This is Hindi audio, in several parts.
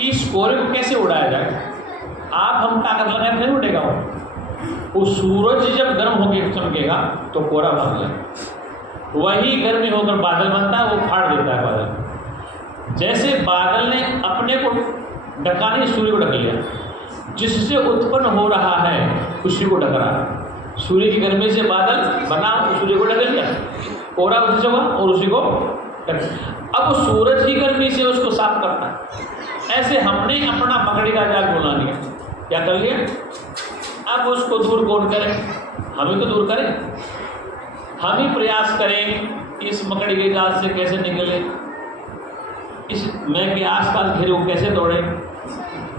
इस कोहरे को कैसे उड़ाया जाए। आप हम ताकत लगाए नहीं उड़ेगा वो सूरज जब गर्म होकर चमकेगा तो कोहरा भाग जाए। वही गर्मी होकर बादल बनता है, वो फाड़ देता है बादल। जैसे बादल ने अपने को ढका नहीं, सूर्य को ढक लिया। जिससे उत्पन्न हो रहा है उसी को ढक रहा है। सूर्य की गर्मी से बादल बना, सूर्य को ढक लिया, कोहरा उससे हुआ और उसी को ढक। अब सूरज की गर्मी से उसको साफ करना है। ऐसे हमने अपना मकड़ी का जाल बुला लिया, क्या कर लिया। अब उसको दूर कौन करे, हम ही तो दूर करें। हम ही प्रयास करें इस मकड़ी के जाल से कैसे निकले, इस मैं के आसपास घिरे को कैसे दौड़े।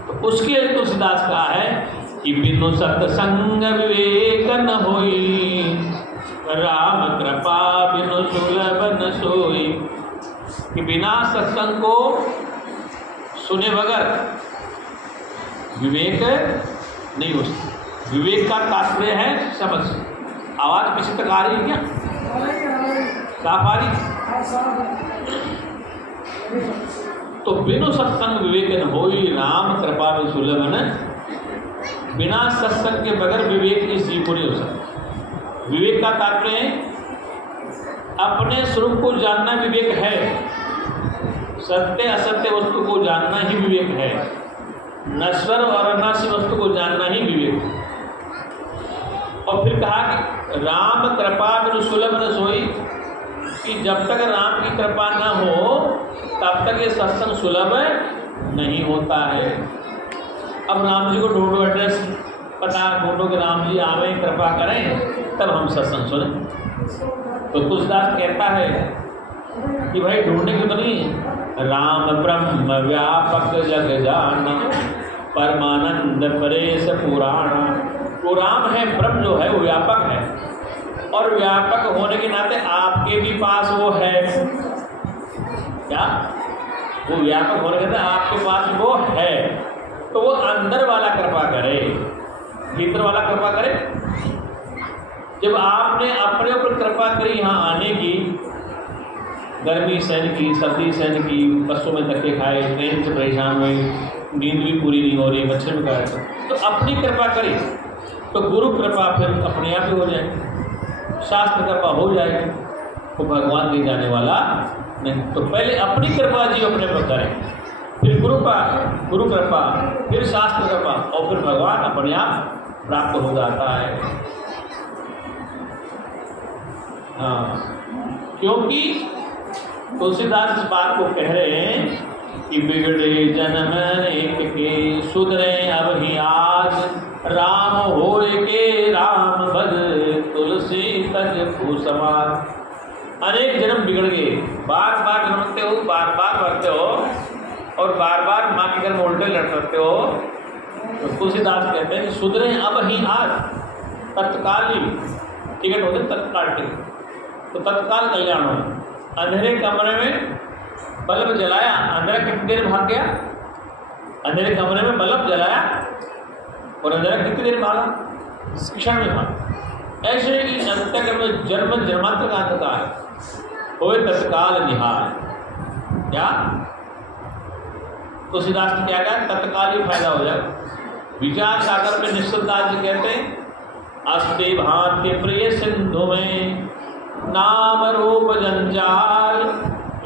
तो उसके लिए तुलसीदास कहा है कि बिनु सत्संग विवेक न होई, राम कृपा बिनु सुलभ न सोई। कि बिना सत्संग को सुने बगैर विवेक नहीं हो सकता। विवेक का तात्पर्य है समझ। आवाज पीछे तक आ रही है क्या, साफ आ रही। तो बिनु सत्संग विवेक न होई, राम कृपा में सुलभ न। बिना सत्संग के बगैर विवेक इस जीव को नहीं हो सकता। विवेक का तात्पर्य है अपने स्वरूप को जानना विवेक है। सत्य असत्य वस्तु को जानना ही विवेक है। नश्वर और अनाश्वर वस्तु को जानना ही विवेक है। और फिर कहा कि राम कृपा बिनु सुलभ न सोई, कि जब तक राम की कृपा न हो तब तक ये सत्संग सुलभ नहीं होता है। अब राम जी को ढूंढो, एड्रेस पता ढूंढो कि राम जी आवे कृपा करें तब हम सत्संग सुने। तो तुलसीदास कहता है कि भाई ढूंढने की तो नहीं, राम ब्रह्म व्यापक जग जाना, परमानंद परेश पुराणा। वो राम है, ब्रह्म जो है वो व्यापक है, और व्यापक होने के नाते आपके भी पास वो है। क्या वो व्यापक होने के नाते आपके पास वो है, तो वो अंदर वाला कृपा करे, भीतर वाला कृपा करे। जब आपने अपने ऊपर कृपा करी यहाँ आने की, गर्मी सहन की, सर्दी सहन की, बसों में धक्के खाए, ट्रेन से परेशान हुए, नींद भी पूरी नहीं हो रही, मच्छर भी खाए, तो अपनी कृपा करी तो गुरु कृपा फिर अपने आप ही हो जाए, शास्त्र कृपा हो जाएगी, तो भगवान के जाने वाला नहीं। तो पहले अपनी कृपा जी अपने पर करें, फिर गुरु कृपा, फिर शास्त्र कृपा, और फिर भगवान अपने आप प्राप्त हो जाता है। हाँ, क्योंकि तुलसीदास इस बात को कह रहे हैं कि बिगड़े जन्म एक के सुधरे अब ही आज, राम होए के राम भज तुलसी तज भूसमार। अनेक जन्म बिगड़ गए, बार बार जन्मते हो, बार बार मरते हो, और बार बार माँ के घर में उल्टे लटकते हो। तो तुलसीदास कहते हैं कि सुधरे अब ही आज, तत्काल ही टिकट होते, तत्काल टिकट, तो तत्काल कल्याण हो। अंधेरे कमरे में बल्ब जलाया, अंधेरा कितनी देर भाग गया। अंधेरे कमरे में बल्ब जलाया और अंधेरा कितनी देर भागा, क्षण में भागा। ऐसे ही अंतःकरण में जन्म जन्मांतर का अंधकार होए तत्काल निहार। क्या तुलसीदास ने क्या कहा, तत्काल ही फायदा हो जाए। विचार सागर में निश्चितदास जी कहते हैं, अस्ते भांति प्रिय सिंधु में नाम रूप जंजाल,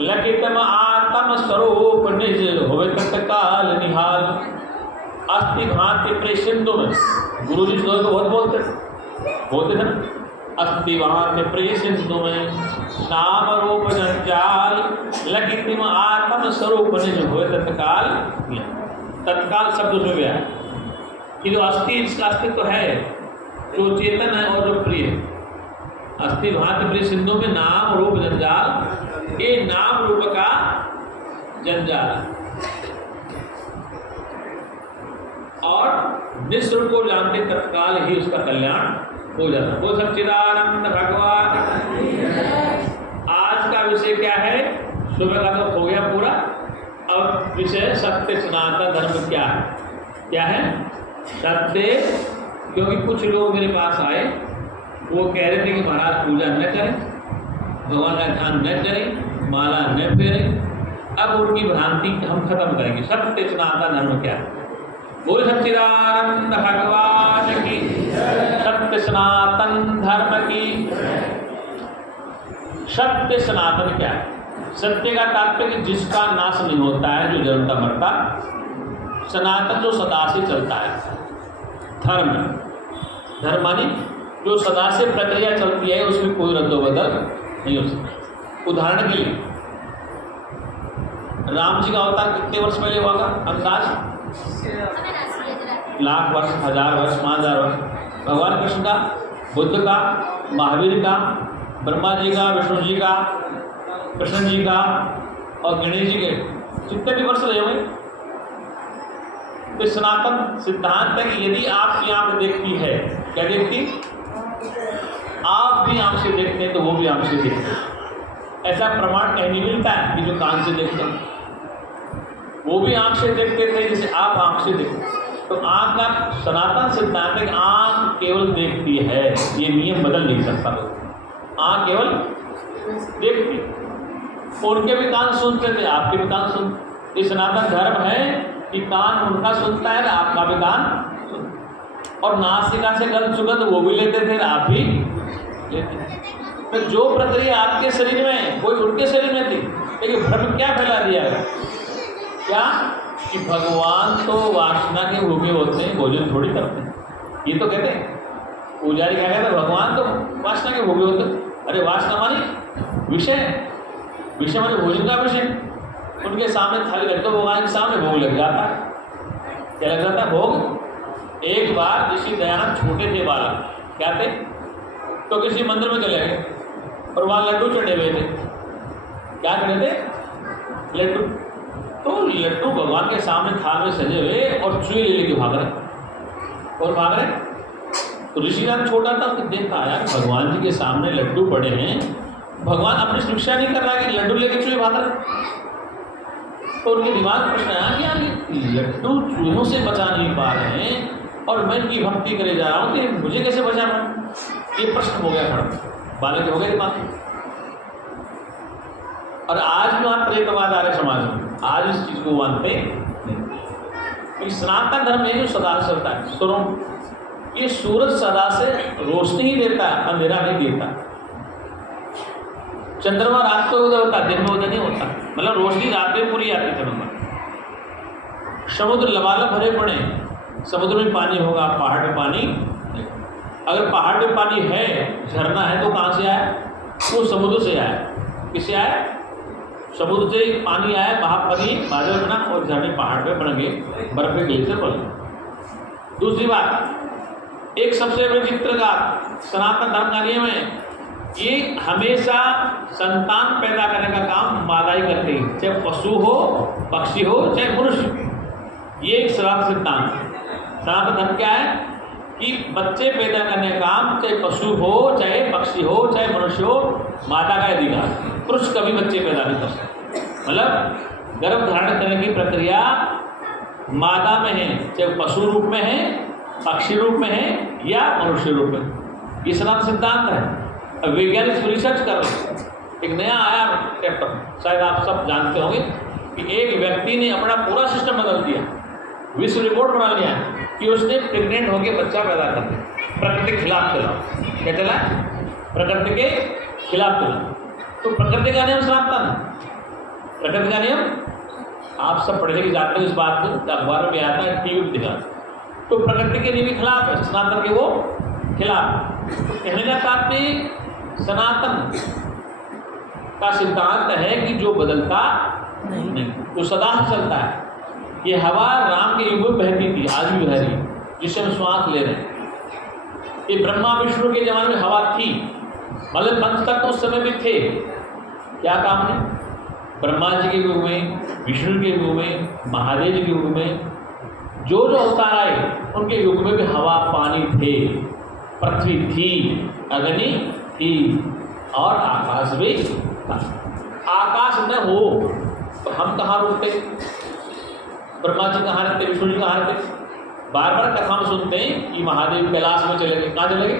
लकितम आत्म स्वरूप निज होवे तत्काल निहाल। अस्ति भांति प्रिय सिंधु में, गुरु जी तो बहुत बोलते थे ना, अस्ति भांति प्रिय सिंधु में नाम रूप जंजाल, लकितम आत्म स्वरूप निज होवे तत्काल। तत्काल शब्द जो गया कि जो अस्थि, इसका अस्तित्व है, जो चेतन है और जो प्रिय। अस्थि भांति प्रिय सिंधु में नाम रूप जंजाल, ये नाम रूप का जंजाल, और निस्वरूप को जानते तत्काल ही उसका कल्याण हो जाता। वो सच्चिदानंद भगवान। आज का विषय क्या है, सुबह का तो हो गया पूरा। अब विषय सत्य सनातन धर्म क्या है। क्या है सत्य। क्योंकि कुछ लोग मेरे पास आए, वो कह रहे थे कि महाराज पूजा न करें, भगवान का ध्यान न करें, माला न फेरें। अब उनकी भ्रांति हम खत्म करेंगे। सत्य सनातन धर्म क्या है? बोल सच्चिदानंद भगवान की, सत्य सनातन धर्म की। सत्य सनातन क्या है? सत्य का तात्पर्य जिसका नाश नहीं होता है, जो जन्मता मरता। सनातन जो सदा से चलता है। धर्म, धर्म मानी जो सदा से प्रक्रिया चलती है, उसमें कोई रद्दोबदल नहीं हो सकता। उदाहरण के लिए राम जी का अवतार कितने वर्ष पहले हुआ? अंदाज लाख वर्ष, 1000 वर्ष, 5000 वर्ष। भगवान कृष्ण का, बुद्ध का, महावीर का, ब्रह्मा जी का, विष्णु जी का, कृष्ण जी का और गणेश जी के जितने भी वर्ष रहे हुए। तो सनातन सिद्धांत है कि यदि आपकी आंख देखती है, क्या देखती? आप भी आंख से देखते हैं तो वो भी आंख से देखते हैं। ऐसा प्रमाण कहीं नहीं मिलता है कि जो कान से देखते हैं वो भी आंख से देखते थे जैसे आप आंख से देखते। तो आंख का सनातन सिद्धांत है कि आंख केवल देखती है, ये नियम बदल नहीं सकता। आंख केवल देखती, उनके भी कान सुनते थे, आपके भी कान सुनते। ये सनातन धर्म है कि कान उनका सुनता है, आपका भी कान सुनता। और नासिका से गंध सुगंध वो भी लेते थे, आप भी लेते थे। तो जो प्रक्रिया आपके शरीर में कोई उनके शरीर में थी, लेकिन भ्रम क्या फैला दिया है? क्या कि भगवान तो वासना के भूखे होते हैं, भोजन थोड़ी करते हैं। ये तो कहते हैं पुजारी, क्या कहते हैं? भगवान तो वासना के भूखे होते हैं। अरे वासना मानी विषय, विषय माने भोजन का विषय। उनके सामने थाली रख दो, भगवान के सामने भोग लग जाता है। क्या लग जाता है? भोग। एक बार ऋषि दयानंद छोटे थे बालक, क्या थे? तो किसी मंदिर में चले गए और वहाँ लड्डू चढ़े हुए थे। क्या चढ़े थे? लड्डू। तो लड्डू भगवान के सामने थाल में सजे हुए और चुए ले लेके भाग रहे। और भाग रहे तो ऋषिनाथ छोटा था, तो देखा यार भगवान जी के सामने लड्डू पड़े हैं, भगवान अपनी शिक्षा नहीं कर रहा कि लड्डू लेके चुहे भाग रहे। तो उनके दिमाग में प्रश्न आया कि यार लड्डू चूहों से बचा नहीं पा रहे हैं और मैं इनकी भक्ति करे जा रहा हूँ, कि मुझे कैसे बचाना? ये प्रश्न हो गया खड़ा, बालक हो गए दिमाग में। और आज भी वहाँ प्रेतवाद आ रहे समाज में, आज इस चीज को मानते नहीं। सनातन धर्म है जो सदा से चलता है। सुनो, ये सूरज सदा से रोशनी ही देता है, अंधेरा नहीं देता। चंद्रमा रात को उदय होता, दिन में उदय नहीं होता। मतलब रोशनी रात में पूरी आती चंद्रमा। समुद्र लबालब भरे पड़े, समुद्र में पानी होगा, पहाड़ में पानी। अगर पहाड़ में पानी है, झरना है, तो कहाँ से आया? वो समुद्र से आया। किससे आया? समुद्र से पानी आया, महापानी बादल बना और झरने पहाड़ पे बन गए, बर्फ पे ग्लेशियर बन। दूसरी बात, एक सबसे बड़ी चित्र का सनातन धर्म का नियम है, ये हमेशा संतान पैदा करने का काम मादा ही करते हैं, चाहे पशु हो, पक्षी हो, चाहे मनुष्य। ये एक सनातन सिद्धांत है। सनातन धर्म क्या है कि बच्चे पैदा करने का काम चाहे पशु हो, चाहे पक्षी हो, चाहे मनुष्य हो, माता का अधिकार। पुरुष कभी बच्चे पैदा नहीं कर सकते। मतलब गर्भ धारण करने की प्रक्रिया मादा में है, चाहे पशु रूप में है, पक्षी रूप में है या मनुष्य रूप में। ये सनातन सिद्धांत है। अब वैज्ञानिक रिसर्च कर रहे हैं, एक नया आया चैप्टर, शायद आप सब जानते होंगे कि एक व्यक्ति ने अपना पूरा सिस्टम बदल दिया, विश्व रिकॉर्ड बना लिया कि उसने प्रेग्नेंट होकर बच्चा पैदा कर दिया। प्रकृति के खिलाफ चला। क्या चला? प्रकृति के खिलाफ चला। तो प्रकृति का नियम सनातन, प्रकृति का नियम आप सब पढ़ लिखे जाते हो इस बात को, अखबार में आता है, टीवी में दिखा। तो प्रकृति के नियम के खिलाफ है, सनातन के वो खिलाफ। तो कहने का तात्पर्य सनातन का सिद्धांत है कि जो बदलता नहीं, जो सदा चलता है। ये हवा राम के युग में बहती थी, आज भी बह रही है, जिससे हम श्वास ले रहे हैं। ये ब्रह्मा विष्णु के जमाने में हवा थी, मतलब पंच तत्व उस समय भी थे। क्या काम है? ब्रह्मा जी के युग में, विष्णु के युग में, महादेव जी के युग में जो जो अवतार आए, उनके युग में भी हवा पानी थे, पृथ्वी थी, अग्नि थी और आकाश भी था। आकाश न हो तो हम कहाँ रुकते? ब्रह्मा जी कहाँ रहते? विष्णु जी कहाँ रहते? बार बार कथा में सुनते हैं कि महादेव कैलाश में चले गए। कहाँ चले गए?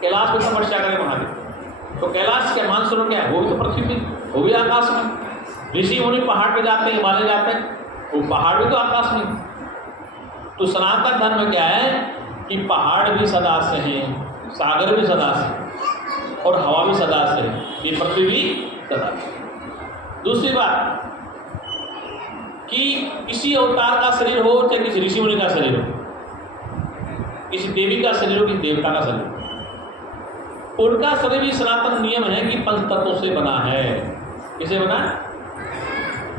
कैलाश में तपस्या करें महादेव। तो कैलाश के मान स्वरूप क्या है? वो भी तो पृथ्वी में, वो भी आकाश में। ऋषि मुनि पहाड़ पे जाते हैं, हिमालय जाते हैं, वो पहाड़ भी तो आकाश में। तो सनातन धर्म क्या है कि पहाड़ भी सदा से हैं, सागर भी सदा से, और हवा भी सदा से है, ये पृथ्वी भी सदा से। दूसरी बात कि किसी अवतार का शरीर हो चाहे किसी ऋषि मुनि का शरीर हो, किसी देवी का शरीर हो, किसी देवता का शरीर हो, उनका शरीर भी सनातन नियम है कि पंच तत्वों से बना है। किसे बना?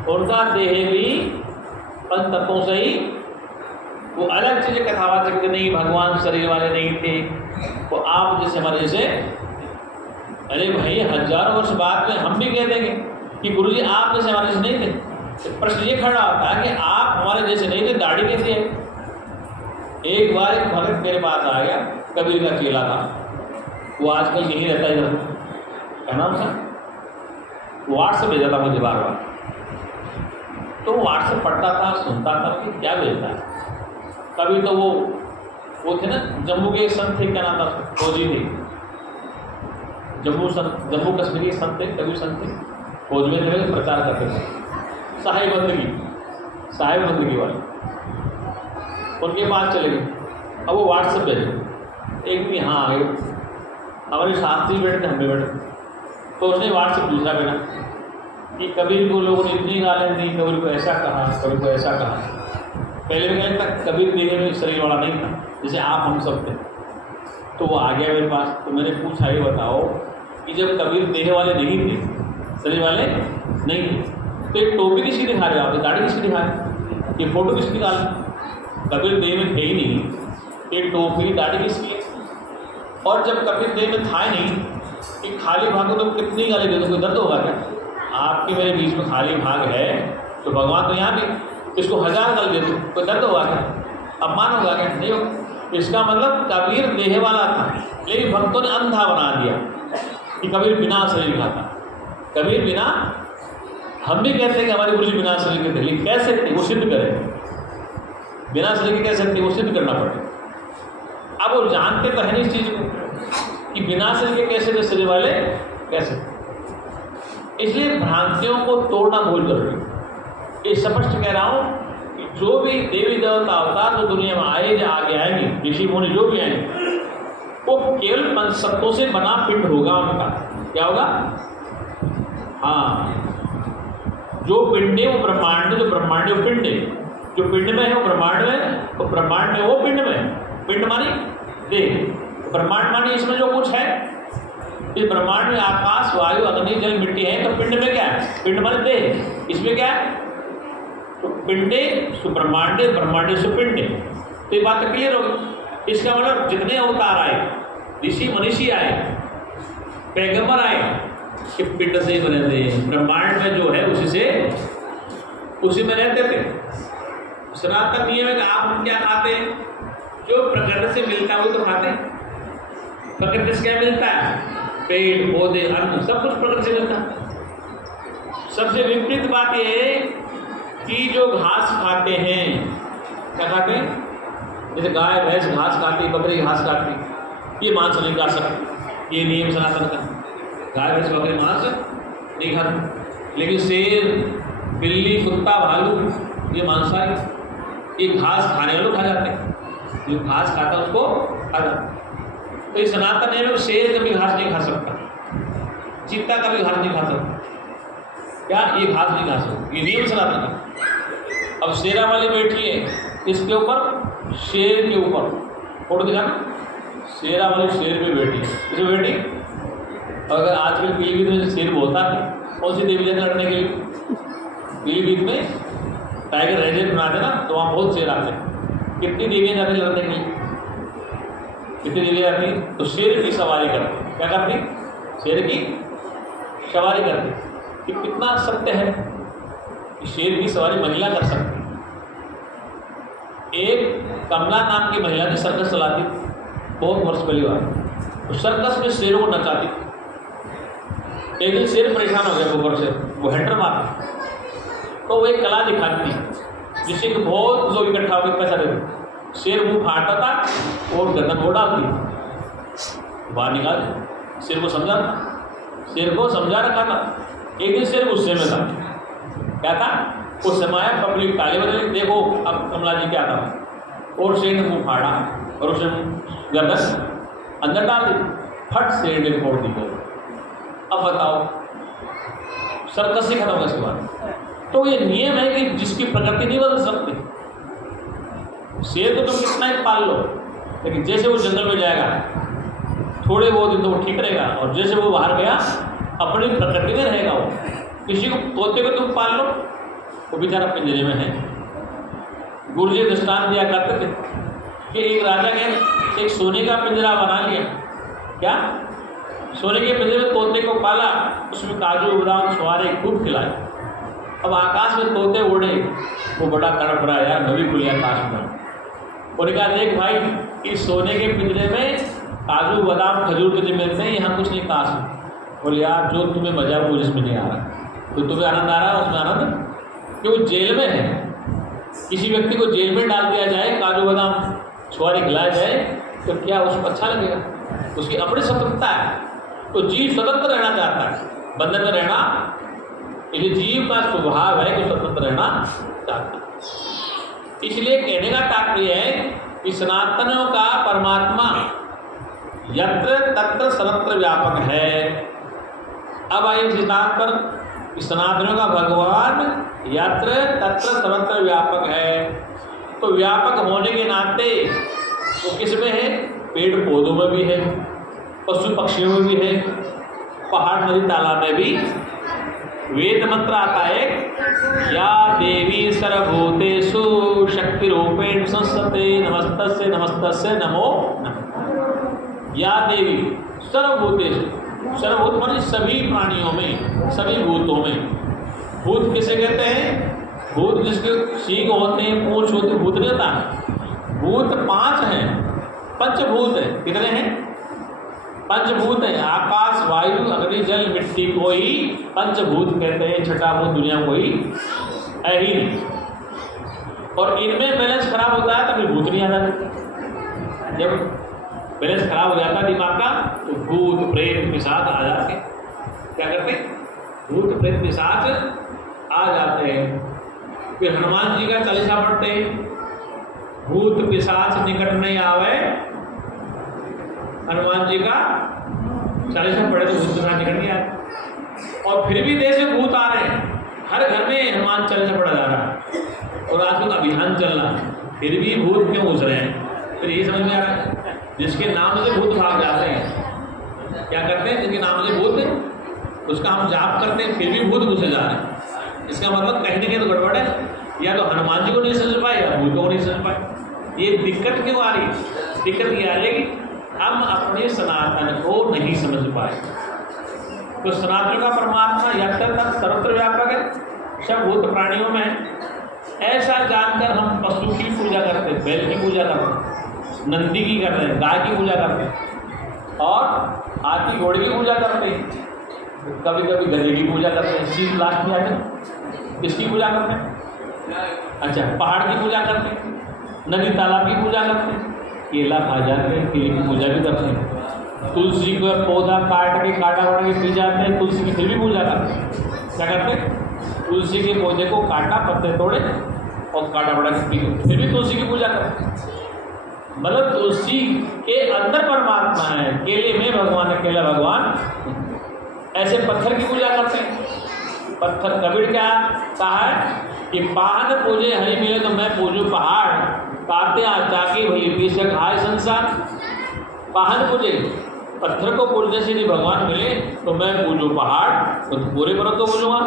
उनका देह भी पंच तत्वों से ही। वो अलग चीजें कथावाचक कि नहीं भगवान शरीर वाले नहीं थे, तो आप जैसे हमारे जैसे, अरे भाई हजारों वर्ष बाद में हम भी कह देंगे कि गुरुजी आप जैसे हमारे जैसे नहीं थे। तो प्रश्न ये खड़ा होता है कि आप हमारे जैसे नहीं थे, दाढ़ी कैसी है? एक बार एक भगत मेरे पास आ गया, कबीर का चेला था, वो आजकल यही रहता है इधर, क्या नाम था, व्हाट्सएप भेजा था मुझे बार बार, तो व्हाट्सएप पढ़ता था, सुनता था कि क्या भेजता है। कभी तो वो थे ना जम्मू के संत थे, क्या नाम था, फौजी थे, जम्मू कश्मीर के संत थे, कभी संत थे, फौज में थे, प्रचार करते थे, साहिब बंदगी वाले, उनके पास चले गए। अब वो व्हाट्सएप भेजे, एक दिन यहाँ आ गए, हमारे साथ ही बैठे थे, हम भी बैठे, तो उसने व्हाट्सएप दूसरा भेजा कि कबीर को लोगों ने इतनी गालें दी, कबीर को ऐसा कहा, कबीर को ऐसा कहा। पहले में कहने तक कबीर देह में शरीर वाला नहीं था, जैसे आप हम सब थे। तो वो आ गया मेरे पास, तो मैंने पूछा ये बताओ कि जब कबीर देह वाले नहीं थे, शरीर वाले नहीं थे, तो एक टोपी किसकी दिखा रहे हो आप, दाढ़ी किसकी दिखा रहे, ये फोटो किसकी निकाल? कबीर देह में थे ही नहीं, एक टोपी दाढ़ी किसकी है? और जब कबीर देह में था ही नहीं कि खाली भाग तो कितनी गाली दे दो, कोई दर्द होगा क्या? आपके मेरे बीच में खाली भाग है तो भगवान तो यहाँ भी, इसको 1000 गाली दे दो, कोई दर्द होगा क्या? अपमान होगा क्या? नहीं होगा। इसका मतलब कबीर देह वाला था, लेकिन भक्तों ने अंधा बना दिया कि कबीर बिना शरीर का था। कबीर बिना, हम भी कहते हैं कि हमारे गुरु जी बिना शरीर के थे, लेकिन कह सकते वो सिद्ध करें, बिना शरीर के कह सकते वो सिद्ध करना पड़े। अब वो जानते तो है नहीं इस चीज़ को कि बिना शरीर के कैसे थे, शरीर वाले कैसे। इसलिए भ्रांतियों को तोड़ना बहुत जरूरी है। ये स्पष्ट कह रहा हूँ कि जो भी देवी देवता अवतार जो दुनिया में आए या आगे आएंगे, ऋषि मुनि जो भी आएंगे, वो केवल पंच तत्वों से बना पिंड होगा उनका। क्या होगा? हाँ, जो पिंड है वो ब्रह्मांड, जो ब्रह्मांड वो पिंड है, जो पिंड में है वो ब्रह्मांड में, तो ब्रह्मांड में वो पिंड में, पिंड मानी देह, ब्रह्मांड मानी इसमें जो कुछ है। इस ब्रह्मांड में आकाश, वायु, अग्नि, जल, मिट्टी है, तो पिंड में क्या है? पिंड मानी देह, इसमें क्या है? तो पिंडे सुब्रह्मांडे, ब्रह्मांडे सुपिंडे। तो ये बात क्लियर होगी। इसका मतलब जितने अवतार आए, ऋषि मनीषी आए, पैगंबर आए, कि पिंड से ही बने थे, ब्रह्मांड में जो है उसी में रहते थे। सनातन नियम है कि आप हम क्या खाते हैं? जो प्रकृति से मिलता है वो तो खाते हैं। प्रकृति से क्या मिलता है? पेड़, पौधे, अन्न, सब कुछ प्रकृति से मिलता है। सबसे विपरीत बात यह है कि जो घास खाते हैं, क्या खाते हैं? जैसे गाय भैंस घास खाती, बकरी घास खाती, ये मांस नहीं खा सकते, ये नियम सनातन का। गाय भैंस बकरी मांस नहीं खाते, लेकिन शेर, बिल्ली, कुत्ता, भालू ये मांसाहारी, ये घास खाने वालों खा जाते हैं। जो घास खाता है उसको खा जाता है। तो ये सनातन नियम है, शेर कभी घास नहीं खा सकता, चीता कभी घास नहीं खा सकता। क्या? ये घास नहीं खा सकता, ये नियम सनातन का। अब शेरा वाली बैठी है इसके ऊपर, शेर के ऊपर, फोटो दिखाना, शेरा वाली शेर पे बैठी है, इसमें बैठी। अगर आजकल पीलीभीत में शेर बोलता है, कौन सी देवी जगह लड़ने के लिए? पीलीभीत में टाइगर रेंजर बनाते ना, तो वहाँ बहुत शेर आते हैं। कितनी देवियाँ जाती लड़ने के लिए? कितनी देवियाँ आती? तो शेर की सवारी करती। क्या करती? शेर की सवारी करती। कि कितना सत्य है कि शेर की सवारी महिला कर सकती। एक कमला नाम की महिला ने सर्कस चलाती, बहुत वर्ष पहली बार। तो सर्कस में शेरों को नचाती। एक दिन शेर परेशान हो गया गोबर से, वो हैंडर मारता, तो वो एक कला दिखाती जिससे कि बहुत लोग इकट्ठा होकर पैसा देते। शेर मुंह फाड़ता था और गर्दन को डालती, बाहर निकाल। शेर को समझा रखा था। एक दिन शेर गुस्से में था, क्या था? उस समय पब्लिक ताली बजाई, देखो अब कमला जी क्या था। और शेर ने मुँह फाड़ा और उसने गर्दन अंदर डाल दी, फट शेर ने फोड़ दी। अब बताओ सर्कस ही खत्म होगा इसके बाद। तो ये नियम है कि जिसकी प्रकृति नहीं बदल सकती। शेर तो तुम कितना ही पाल लो, लेकिन जैसे वो जंगल में जाएगा थोड़े बहुत दिन तो वो ठीक रहेगा, और जैसे वो बाहर गया अपनी प्रकृति में रहेगा वो। किसी को तोते को तुम पाल लो, वो बेचारा पिंजरे में है। गुरु जी दृष्टांत दिया करते थे कि एक राजा ने एक सोने का पिंजरा बना लिया। क्या? सोने के पिंजरे में तोते को पाला, उसमें काजू बादाम छुआरे खूब खिलाए। अब आकाश में तोते उड़े, वो बड़ा तड़प रहा है, यार नवी खुली आकाश में। उन्होंने कहा देख भाई, इस सोने के पिंजरे में काजू बादाम खजूर के जो मिलते हैं, यहाँ कुछ नहीं खास। बोले यार जो तुम्हें मजा वो जिसमें नहीं आ रहा, तो तुम्हें आनंद आ रहा है उसमें आनंद, कि वो जेल में है। किसी व्यक्ति को जेल में डाल दिया जाए, काजू बादाम छुआरे खिलाया जाए, तो क्या उसको अच्छा लगेगा? उसकी अपनी स्वतंत्रता है। तो जीव स्वतंत्र रहना चाहता है, बंधन में रहना, इसलिए जीव का स्वभाव है कि स्वतंत्र रहना चाहता है। इसलिए कहने का तात्पर्य है कि सनातनों का परमात्मा यत्र तत्र सर्वत्र व्यापक है। अब आइए सिद्धांत पर, सनातनों का भगवान यत्र तत्र सर्वत्र व्यापक है। तो व्यापक होने के नाते वो किस में है? पेड़ पौधों में भी है, पशु पक्षियों में भी है, पहाड़ नदी तालाब में भी। वेद मंत्र आता है, या देवी सर्वभूतेषु शक्ति रूपेण संस्थिते नमस्तस्य नमस्तस्य नमो नमः। या देवी सर्वभूतेषु, सर्वभूत माने सभी प्राणियों में, सभी भूतों में। भूत किसे कहते हैं? भूत जिसके सींग होते हैं, पूंछ होती है, भूत नहीं होता है। भूत 5 हैं, पंचभूत है। कितने हैं? पंचभूत है, आकाश वायु अग्नि जल मिट्टी को ही पंचभूत कहते हैं। छठा भूत दुनिया को ही है ही नहीं। और इनमें बैलेंस खराब होता है तभी भूत नहीं आता। जब बैलेंस खराब हो जाता है दिमाग का, तो भूत प्रेत पिशाच आ जाते हैं। क्या करते हैं? भूत प्रेत पिशाच आ जाते हैं। फिर हनुमान जी का चालीसा पढ़ते हैं, भूत पिशाच निकट नहीं आवे। हनुमान जी का चालीसा पढ़े तो भूत पिशाच निकट नहीं आए। और फिर भी देश में भूत आ रहे हैं, हर घर में हनुमान चालीसा पढ़ा जा रहा है, और आजकल अभियान चल रहा है, फिर भी भूत क्यों घुस रहे हैं? फिर यही समझ में आ रहा है, जिसके नाम से भूत भाग जाते हैं। क्या करते हैं? जिसके नाम से भूत, उसका हम जाप करते हैं, फिर भी भूत घुसे जा रहे हैं। इसका मतलब कहीं ना कहीं तो गड़बड़ है, या तो हनुमान जी को नहीं समझ पाए या भूतों को नहीं समझ पाए। ये दिक्कत क्यों आ रही है? दिक्कत ये आ रही है कि हम अपने सनातन को नहीं समझ पाए। तो सनातन का परमात्मा यत्र तत्र सर्वत्र व्यापक है, सब भूत प्राणियों में है। ऐसा जानकर हम पशु की पूजा करते हैं, बैल की पूजा करते हैं, नंदी की करते हैं, गाय की पूजा करते हैं, और हाथी घोड़े की पूजा करते हैं, कभी कभी गधे की पूजा करते हैं। शीत लास्ट में आते हैं, किसकी पूजा करते हैं? अच्छा, पहाड़ की पूजा करते हैं, नदी तालाब की पूजा करते हैं, केला खा जाते हैं, केले की पूजा भी करते हैं। तुलसी का पौधा काट के काटा वाट के पी जाते हैं, तुलसी की फिर भी पूजा करते हैं। क्या करते हैं? तुलसी के पौधे को काटा, पत्ते तोड़े और काटा वाटा के पी, फिर भी तुलसी की पूजा करते हैं। मतलब तुलसी के अंदर परमात्मा है, केले में भगवान है, केला भगवान। ऐसे पत्थर की पूजा करते हैं। पत्थर कबीर क्या कहा है कि पाहन पूजे हरि मिले तो मैं पूजू पहाड़, पाते चाकी भली पीछे खाए संसार। पाहन पूजे, पत्थर को पूजने से यदि भगवान मिले तो मैं पूजू पहाड़, तो पूरे पर्वत को पूजूंगा।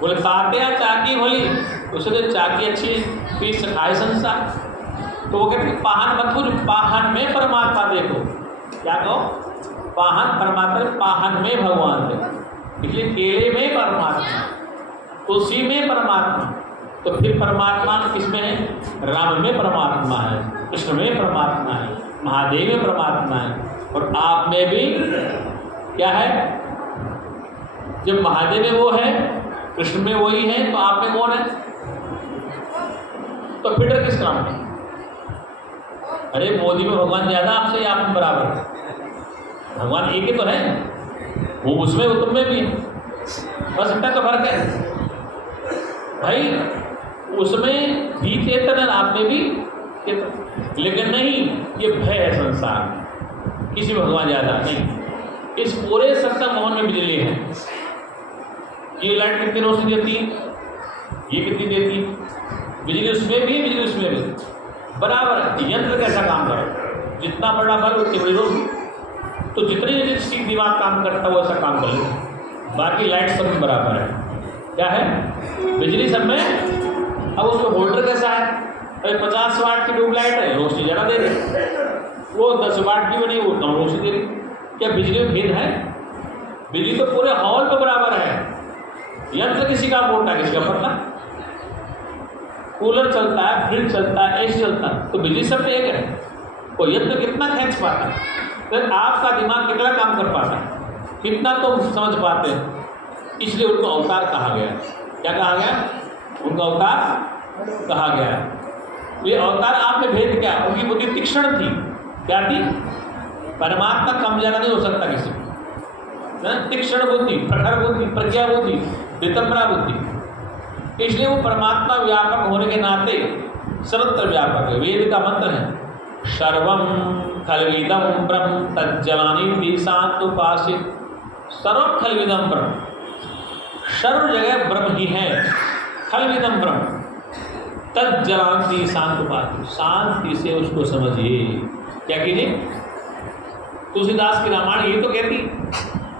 बोले ताते चाकी भली, उसे तो चाकी अच्छी पीस खाए संसार। तो वो कहते पाहन मत पूजो, पाहन में परमात्मा देखो। क्या कहो? पाहन परमात्मा, पाहन में भगवान देखो। इसलिए केले में परमात्मा, तुलसी में परमात्मा, तो फिर परमात्मा किसमें है? राम में परमात्मा है, कृष्ण में परमात्मा है, महादेव में परमात्मा है, और आप में भी क्या है? जब महादेव में वो है, कृष्ण में वही है, तो आप में कौन है? तो फिर किस काम में? अरे मोदी में भगवान ज्यादा आपसे या आप में बराबर है? भगवान एक ही तो है, वो उसमें वो तुम में भी है, बस इतना तो फर्क है। भाई उसमें भी चेतन है, आप में भी चेतन, लेकिन नहीं ये भय है संसार, किसी भगवान ज्यादा नहीं। इस पूरे सत्ता मोहन में बिजली है। ये लाइट कितनी रोशनी देती है, ये कितनी देती है, बिजली उसमें भी है, बिजली उसमें भी बराबर है। यंत्र कैसा काम करे, जितना बड़ा बल्ब उतनी बड़ी रोशनी, तो जितनी जितनी दिमाग काम करता है वो ऐसा काम कर ले। बाकी लाइट सब में बराबर है, क्या है बिजली सब में। अब उसमें वोल्टर कैसा है, अरे 50 वाट की ट्यूबलाइट है, रोशनी ज़्यादा दे रही, वो 10 वाट की बनी, वो कम रोशनी दे रही। क्या बिजली में भेद है? बिजली तो पूरे हॉल पर बराबर है। यंत्र किसी का मोटा, किसी का पतला, कूलर चलता है, फ्रिज चलता है, एसी चलता है, तो बिजली सब में एक है। वो यंत्र कितना खींच पाता है, फिर आपका दिमाग कितना काम कर पाता है, कितना तो समझ पाते हैं। इसलिए उनको अवतार कहा गया। क्या कहा गया? उनको अवतार कहा गया। ये अवतार आप में भेद क्या? उनकी बुद्धि तीक्ष्ण थी। क्या थी? परमात्मा कम ज्यादा नहीं हो सकता किसी को। तीक्ष्ण बुद्धि, प्रखर बुद्धि, प्रज्ञा बुद्धि, वितम्बरा बुद्धि। इसलिए वो परमात्मा व्यापक होने के नाते सर्वत्र व्यापक है। वेद का मंत्र है सर्वम खलविदम ब्रह्म तज्जलानि दिशान्तुपासित। सर्व खलविदम ब्रह्म, सर्व जगह ब्रह्म ही है। खलविदम ब्रह्म तज्जलानि शांतुपासित, शांति से उसको समझिए। क्या कीजिए? तुलसीदास की रामायण ये तो कहती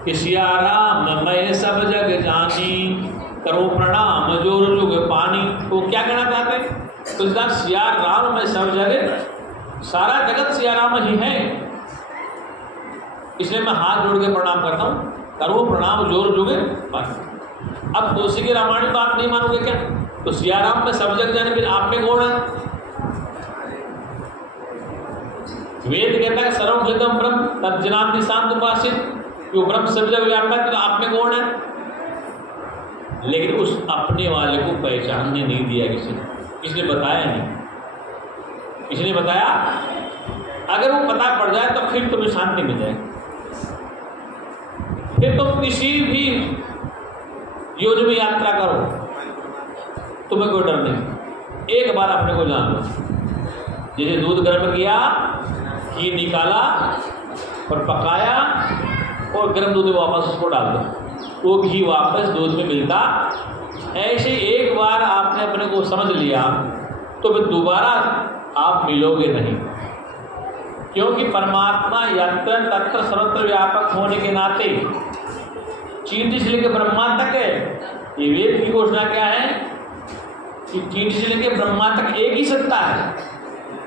कि सिया राम मैं सब जग जानी, करो प्रणाम जोर जुग पानी। तो क्या कहना चाहते हैं तुलसीदास? सिया राम मैं सब जगह, सारा जगत सिया राम ही है, इसलिए मैं हाथ जोड़ के प्रणाम करता हूँ, करो प्रणाम जोर जुग पानी। अब तुलसी की रामायण तो आप नहीं मानोगे क्या? तो सिया राम में सब जग जाने, फिर आप में कौन है? वेद कहता है सर्वभूतम ब्रह्म तज्जलानि शांतुपासित, जो ब्रह्म सब जगह व्यापक है, तो आप में कौन है? लेकिन उस अपने वाले को पहचानने नहीं दिया किसी ने, इसलिए बताया नहीं। इसलिए बताया अगर वो पता पड़ जाए तो फिर तुम्हें शांति मिल जाए, फिर तुम किसी भी योजना में यात्रा करो, तुम्हें कोई डर नहीं। एक बार अपने को जान लो, जैसे दूध गर्म किया, घी निकाला और पकाया और गर्म दूध में वापस उसको डाल दो, वो घी वापस दूध में मिलता। ऐसे एक बार आपने अपने को समझ लिया तो फिर दोबारा आप मिलोगे नहीं, क्योंकि परमात्मा यत्र तत्र सर्वत्र व्यापक होने के नाते चींटी से लेकर ब्रह्मा तक है। ये वेद की घोषणा क्या है कि चींटी से लेकर ब्रह्मा तक एक ही सत्ता है,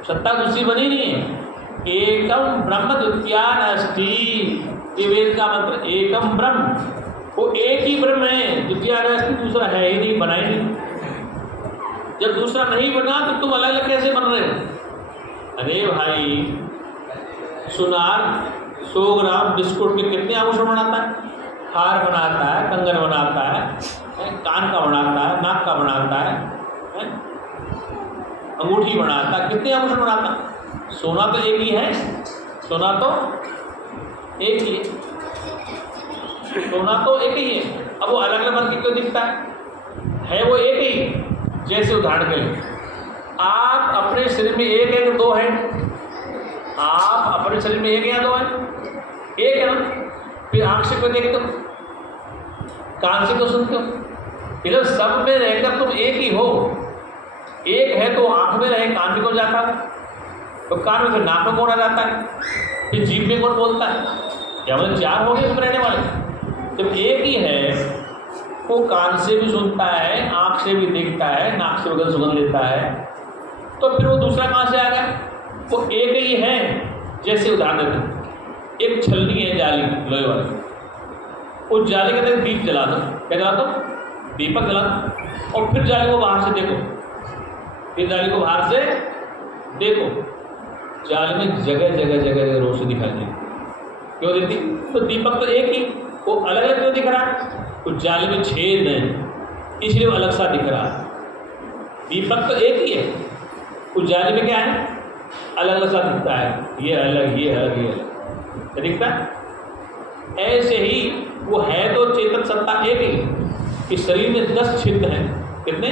सत्ता दूसरी बनी नहीं है। एकम ब्रह्म द्वितीयान अस्ति, ये वेद का मंत्र। एकम ब्रह्म, वो एक ही ब्रह्म है, द्वितीयान अस्ति, दूसरा है ही नहीं, बना ही नहीं। जब दूसरा नहीं बना तो तुम अलग अलग कैसे बन रहे हो? अरे भाई, सुनार 100 ग्राम बिस्कुट के कितने आभूषण बनाता है? हार बनाता है, कंगन बनाता है, कान का बनाता है, नाक का बनाता है, अंगूठी बनाता है, कितने आभूषण बनाता है? सोना तो एक ही है, सोना तो एक ही है, सोना तो एक ही है। अब वो अलग अलग बन के क्यों दिखता है वो एक ही। जैसे उदाहरण के लिए आप अपने शरीर में एक है कि दो है? आप अपने शरीर में एक या दो है? एक है ना। फिर आंख से क्यों देखते हो, कान से क्यों सुनते हो? इधर सब में रहकर तुम एक ही हो। एक है तो आंख में रहे, कान में कौन जाता है? तो कान में, फिर नाक में कौन आ जाता है? फिर जीभ में कौन बोलता है? क्या मतलब 4 हो गए उसमें रहने वाले। जब एक ही है वो कान से भी सुनता है, आँख से भी देखता है, नाक से वगैरह सुगंध लेता है, तो फिर वो दूसरा कहाँ से आ गया? वो एक ही है। जैसे उदाहरण देते, एक छलनी है जाली लोहे वाली, उस जाली के अंदर दीप जला दो। क्या जला दो? दीपक जला दो, और फिर जाली को बाहर से देखो, फिर जाली को बाहर से देखो, जाली में जगह जगह जगह रोशनी दिखाई देगी। क्यों देती? तो दीपक तो एक ही, वो अलग अलग क्यों दिख रहा है? तो जाली में छेद है, इसलिए वो अलग सा दिख रहा है। दीपक तो एक ही है, उस जाली में क्या है? अलग अलग सा दिखता है, ये अलग, ये अलग, ये अलग, क्या दिखता है? ऐसे ही वो है तो चेतन सत्ता एक ही। इस शरीर में 10 छिद्र हैं, कितने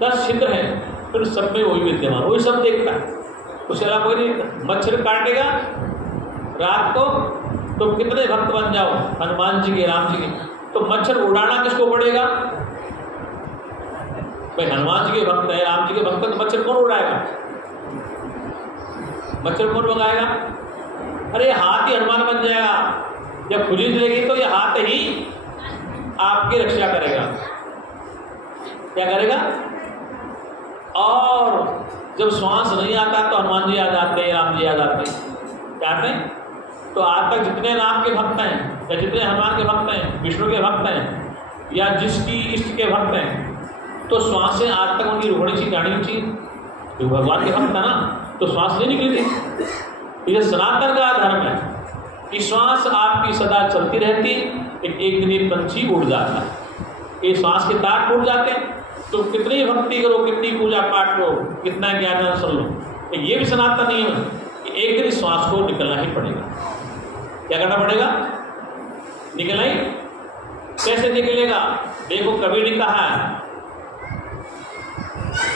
10 छिद्र हैं, फिर सब में वही विद्यमान, वही सब देखता है, उसके अलावा कोई नहीं देखता। मच्छर काटेगा रात को तो कितने भक्त बन जाओ हनुमान जी के, राम जी के, तो मच्छर उड़ाना किसको पड़ेगा? भाई हनुमान जी के भक्त है, राम जी के भक्त है, तो मच्छर कौन उड़ाएगा? मच्छर कौन भगाएगा? अरे हाथ ही हनुमान बन जाएगा। जब खुली चलेगी तो ये हाथ ही आपकी रक्षा करेगा। क्या करेगा? और जब श्वास नहीं आता तो हनुमान जी आ जाते हैं, राम जी आ जाते हैं। क्या आते हैं? तो आज तक जितने राम के भक्त हैं या जितने हनुमान के भक्त हैं, विष्णु के भक्त हैं या जिसकी इष्ट के भक्त हैं, तो श्वास से आज तक उनकी रोहणी सी जानी चाहिए। तो भगवान के भक्त है ना, तो श्वास नहीं निकली थी। ये सनातन का धर्म है कि श्वास आपकी सदा चलती रहती, एक दिन एक पंछी उड़ जाता है, ये श्वास के तार टूट जाते हैं। तो कितनी भक्ति करो, कितनी पूजा पाठ करो, कितना ज्ञान सुन लो, तो ये भी सनातन नियम है कि एक दिन श्वास को निकलना ही पड़ेगा। क्या करना पड़ेगा? निकलना ही। कैसे निकलेगा? देखो कबीर ने कहा है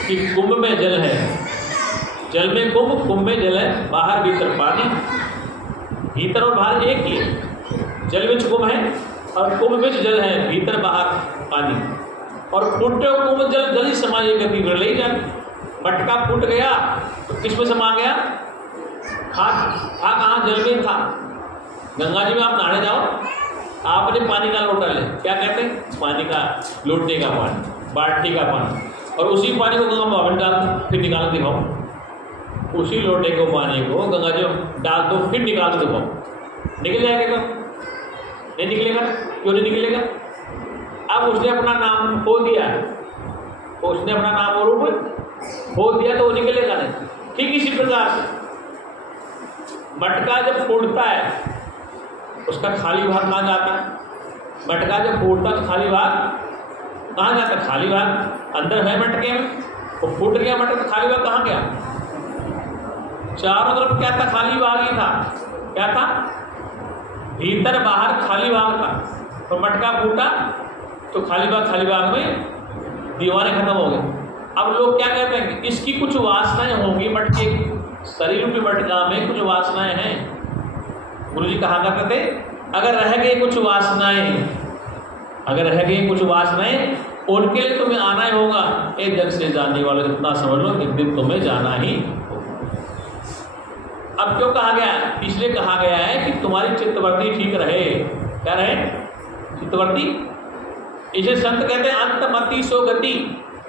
कि कुंभ में जल है, जल में कुंभ, कुंभ में जल है, बाहर भीतर पानी। भीतर और बाहर एक ही है। जल में कुंभ है और कुंभ में जल है, भीतर बाहर पानी। और फूटे कुंभ जल जल ही समाये गति ले जाए। मटका फूट गया तो किस में समा गया? था कहाँ? जल में था। गंगा जी में आप नहाने जाओ, आपने पानी का लोटा ले, क्या कहते हैं? पानी का लोटे का पानी, बाल्टी का पानी, और उसी पानी को गंगा में डाल दो, फिर निकाल के दिखाओ। उसी लोटे को पानी को गंगा जी डाल दो, फिर निकाल के दिखाओ। निकल जाएगा? नहीं निकलेगा। क्यों नहीं निकलेगा? अब उसने अपना नाम खो दिया, उसने अपना नाम और रूप खो दिया, तो वो निकलेगा नहीं। ठीक इसी प्रकार से मटका जब फूटता है उसका खाली भाग कहाँ जाता है? मटका जब फूटता है तो खाली भाग कहाँ जाता है? खाली भाग अंदर है मटके में, वो फूट गया मटका, तो खाली भाग कहाँ गया? चारों तरफ क्या था? खाली भाग ही था। क्या था? भीतर बाहर खाली भाग था। तो मटका फूटा तो खाली भाग में दीवारें खत्म हो गई। अब लोग क्या कहते हैं कि इसकी कुछ वासनाएं होंगी, मटके शरीर के मटका में कुछ वासनाएं हैं। गुरु जी कहा करते थे, अगर रह गई कुछ वासनाएं, अगर रह गई कुछ वासनाएं, उनके लिए तुम्हें आना ही होगा। ए जग से जाने वाले, इतना समझ लो, एक दिन तुम्हें जाना ही। अब क्यों कहा गया? इसलिए कहा गया है कि तुम्हारी चित्तवृत्ति ठीक रहे। क्या रहे? चित्तवृत्ति। इसे संत कहते हैं अंतमति सो गति।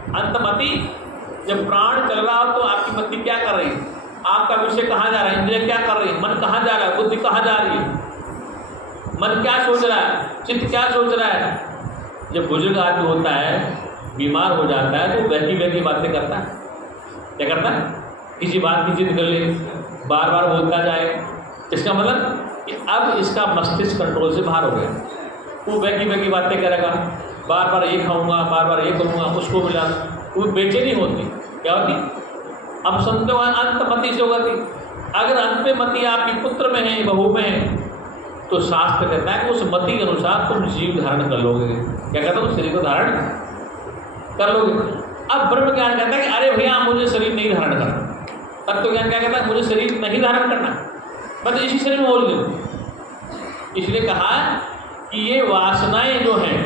अंतमति, जब प्राण चल रहा हो तो आपकी मति क्या कर रही है? आपका विषय कहाँ जा रहा है? इंद्रिय क्या कर रही है? मन कहाँ जा रहा है? बुद्धि कहाँ जा रही है? मन क्या सोच रहा है? चित्त क्या सोच रहा है? जब बुजुर्ग आदमी होता है, बीमार हो जाता है, तो वैसी वैसी बातें करता है। क्या करता है? किसी बात की जिद कर ले, बार बार बोलता जाए। इसका मतलब कि अब इसका मस्तिष्क कंट्रोल से बाहर हो गया। वो वैसी वैसी बातें करेगा, बार बार ये खाऊंगा, बार बार ये करूँगा, उसको मिला, वो बेचैनी होती। क्या होती? अब समझो अंतमति से होती। अगर अंत में मति आपकी पुत्र में है, बहू में है, तो शास्त्र कहता है कि उस मति के अनुसार तुम जीव धारण कर लोगे। क्या कहता है? उस शरीर को धारण कर लोगे। अब ब्रह्म ज्ञान कहता है कि अरे भैया मुझे शरीर नहीं धारण करना। तत्व ज्ञान क्या कहता है? मुझे शरीर नहीं धारण करना, मैं तो इसी शरीर में बोल दूँ। इसलिए कहा कि ये वासनाएं जो हैं,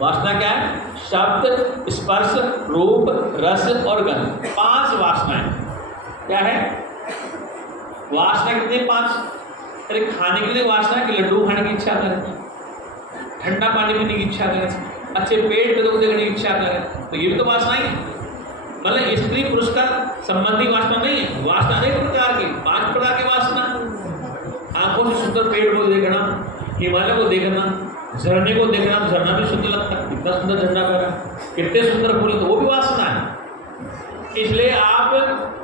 वासना क्या है? शब्द, स्पर्श, रूप, रस और गंध। 5 वासनाएं। क्या है? वासना कितनी? 5। अरे खाने के लिए वासना कि लड्डू खाने की इच्छा करे, ठंडा पानी पीने की इच्छा करे, अच्छे पेट में दुख देखने की इच्छा करे, तो ये भी तो वासना ही है। मतलब स्त्री पुरुष का संबंधी वासना नहीं है। वासना अनेक प्रकार की, 5 प्रकार की वासना। आंखों से सुंदर पेड़ को देखना, हिमालय को देखना, झरने को देखना, झरना भी सुंदर लगता है, कितना सुंदर झरना बह रहा, कितने सुंदर फूल, तो वो भी वासना है। इसलिए आप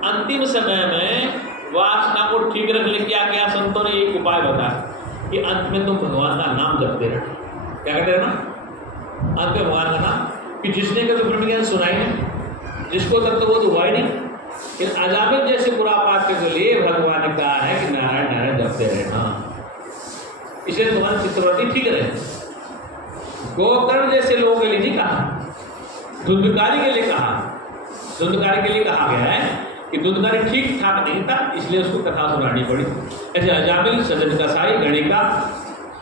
अंतिम समय में वासना को ठीक रखने के क्या क्या संतों ने एक उपाय बताया कि अंत में तुम भगवान का नाम जपते रहे। क्या कहते हैं ना? अंत में भगवान का नाम, कि जिसने कभी ब्रह्म ज्ञान सुनाई नहीं, जिसको तब तो वो तो हुआ ही नहीं, लेकिन अजामिल जैसे खुरापात के लिए भगवान ने कहा है कि नारायण नारायण जपते रहना, इसलिए तुम्हारी चित्तवृत्ति ठीक रहे। गोकर्ण जैसे लोगों के लिए नहीं कहा, धुंधकारी के लिए कहा, धुंधकारी के लिए कहा गया है कि धुंधकारी ठीक ठाक नहीं था, इसलिए उसको कथा सुनानी पड़ी। ऐसे अजामिल, सजन कसाई, गणिका,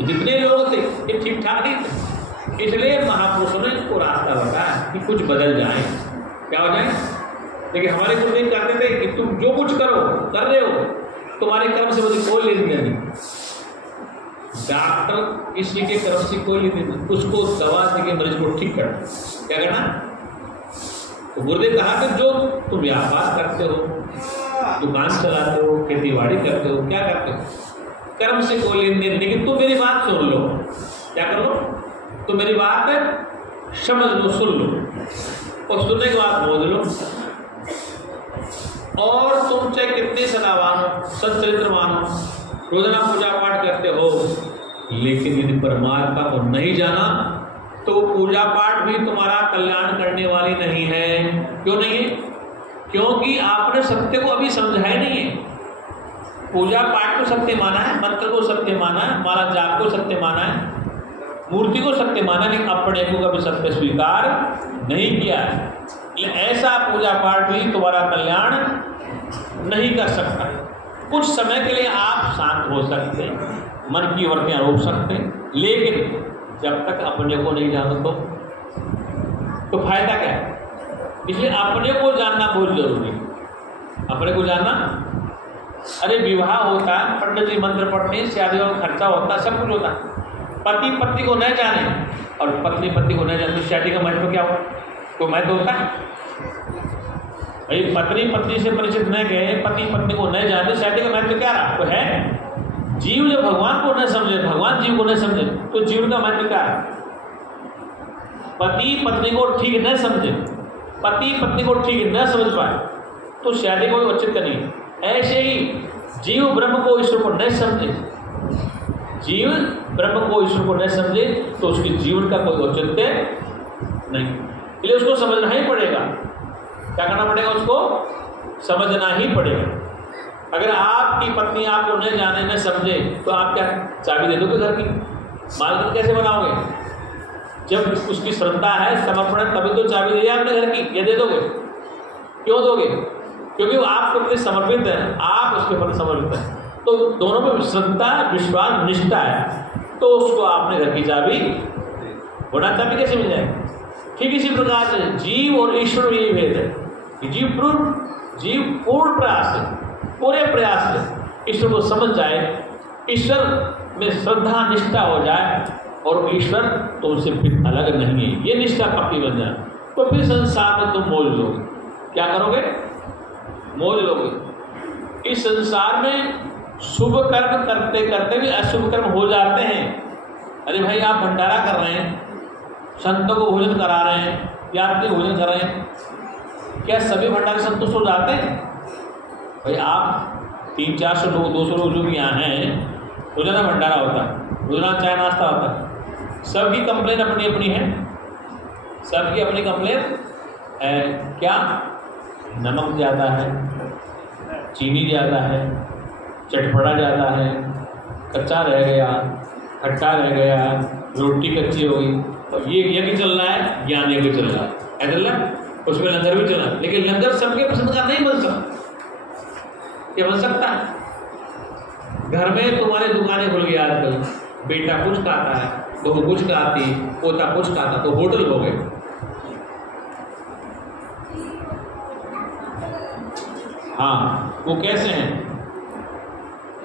जितने लोग थे ये ठीक ठाक नहीं थे, इसलिए महापुरुषों ने इसको रास्ता बताया कि कुछ बदल जाए। क्या हो जाए? लेकिन हमारे गुरुदेव कहते थे कि तुम जो कुछ करो, कर रहे हो, तुम्हारे कर्म से मुझे कोई लेन देन नहीं। डॉक्टर किसी के कर्म से कोई लेन देन, उसको दवा देके मरीज को ठीक करना। क्या करना? तो गुरुदेव कहा कि जो तुम व्यापार करते हो, दुकान चलाते हो, खेती बाड़ी करते हो, क्या करते हो, कर्म से कोई लेन देन, लेकिन तुम मेरी बात सुन लो। क्या कर लो? तो मेरी बात समझ लो, सुन लो, और सुनने के बाद बोल लो। और तुम चाहे कितने सदावान हो, सच्चरित्रवान हो, रोजाना पूजा पाठ करते हो, लेकिन यदि परमात्मा को नहीं जाना तो पूजा पाठ भी तुम्हारा कल्याण करने वाली नहीं है। क्यों नहीं है? क्योंकि आपने सत्य को अभी समझा ही नहीं है। पूजा पाठ को सत्य माना है, मंत्र को सत्य माना है, माला जाप को सत्य माना है, मूर्ति को सत्य माना, लेकिन अपने को कभी सत्य स्वीकार नहीं किया है। ऐसा पूजा पाठ भी तुम्हारा कल्याण नहीं कर सकता। कुछ समय के लिए आप शांत हो सकते हैं, मन की वृत्तियां रोक सकते हैं, लेकिन जब तक अपने को नहीं जानो तो फायदा क्या है? इसलिए अपने को जानना बहुत जरूरी है। अपने को जानना, अरे विवाह होता है, पंडित जी मंत्र पढ़ने, शादियों का खर्चा होता है, सब कुछ होता है। पति पत्नी को न जाने और पत्नी पति को न जाने तो शादी का महत्व क्या हो? कोई महत्व होता है? भाई पत्नी पत्नी से परिचित न गए, पति पत्नी को न जाने, शादी का महत्व क्या रहा? तो है जीव जब भगवान को न समझे, भगवान जीव को न समझे, तो जीवन का महत्व क्या है? पति पत्नी को ठीक न समझे, पति पत्नी को ठीक न समझ पाए तो शादी कोई औचित्य नहीं। ऐसे ही जीव ब्रह्म को ईश्वर को न समझे, जीव ब्रह्म को ईश्वर को न समझे तो उसके जीवन का कोई औचित्य नहीं। इसलिए उसको समझना ही पड़ेगा। क्या करना पड़ेगा? उसको समझना ही पड़ेगा। अगर आपकी पत्नी आपको न जाने न समझे तो आप क्या चाबी दे दोगे घर की? मालकिन कैसे बनाओगे? जब उसकी श्रद्धा है, समर्पण है, तभी तो चाबी दी आपने घर की। ये दे दोगे? क्यों दोगे? क्योंकि वो आपके प्रति समर्पित है, आप उसके प्रति समर्पित है। तो दोनों में श्रद्धा, विश्वास, निष्ठा है, तो उसको आपने घर की चाबी, वरना चाबी कैसे मिल जाएगी? ठीक इसी प्रकार से जीव और ईश्वर में यही भेद है कि जीव पूर्ण प्रयास से, पूरे प्रयास से ईश्वर को समझ जाए, ईश्वर में श्रद्धा निष्ठा हो जाए, और ईश्वर तो उनसे फिर अलग नहीं है, ये निष्ठा पक्की बन जाए, तो फिर संसार में तुम मौज लोगे। क्या करोगे? मौज लोगे। इस संसार में शुभ कर्म करते करते भी अशुभ कर्म हो जाते हैं। अरे भाई आप भंडारा कर रहे हैं, संतों को भोजन करा रहे हैं, यात्री भोजन कर रहे हैं, क्या सभी भंडारे संतुष्ट हो जाते हैं? भाई आप 300-400 लोग, 200 लोग जो भी यहाँ हैं, रोजाना भंडारा होता है, रोजाना चाय नाश्ता होता है, सबकी कंप्लेन अपनी अपनी है, सबकी अपनी कंप्लेन है। क्या? नमक ज़्यादा है, चीनी ज़्यादा है, चटपटा ज़्यादा है, कच्चा रह गया, खट्टा रह गया, रोटी कच्ची हो गई। और ये यज्ञ चल रहा है, ज्ञान यज्ञ चल रहा है, क्या चल रहा है? उसमें लंगर भी चल रहा है, लेकिन लंगर सबके पसंद का नहीं बन सकता। ये बन सकता है? घर में तुम्हारे दुकानें खुल गई आजकल, बेटा कुछ खाता है, बहू कुछ खाती, पोता कुछ खाता, तो होटल हो गए। हाँ, वो कैसे हैं?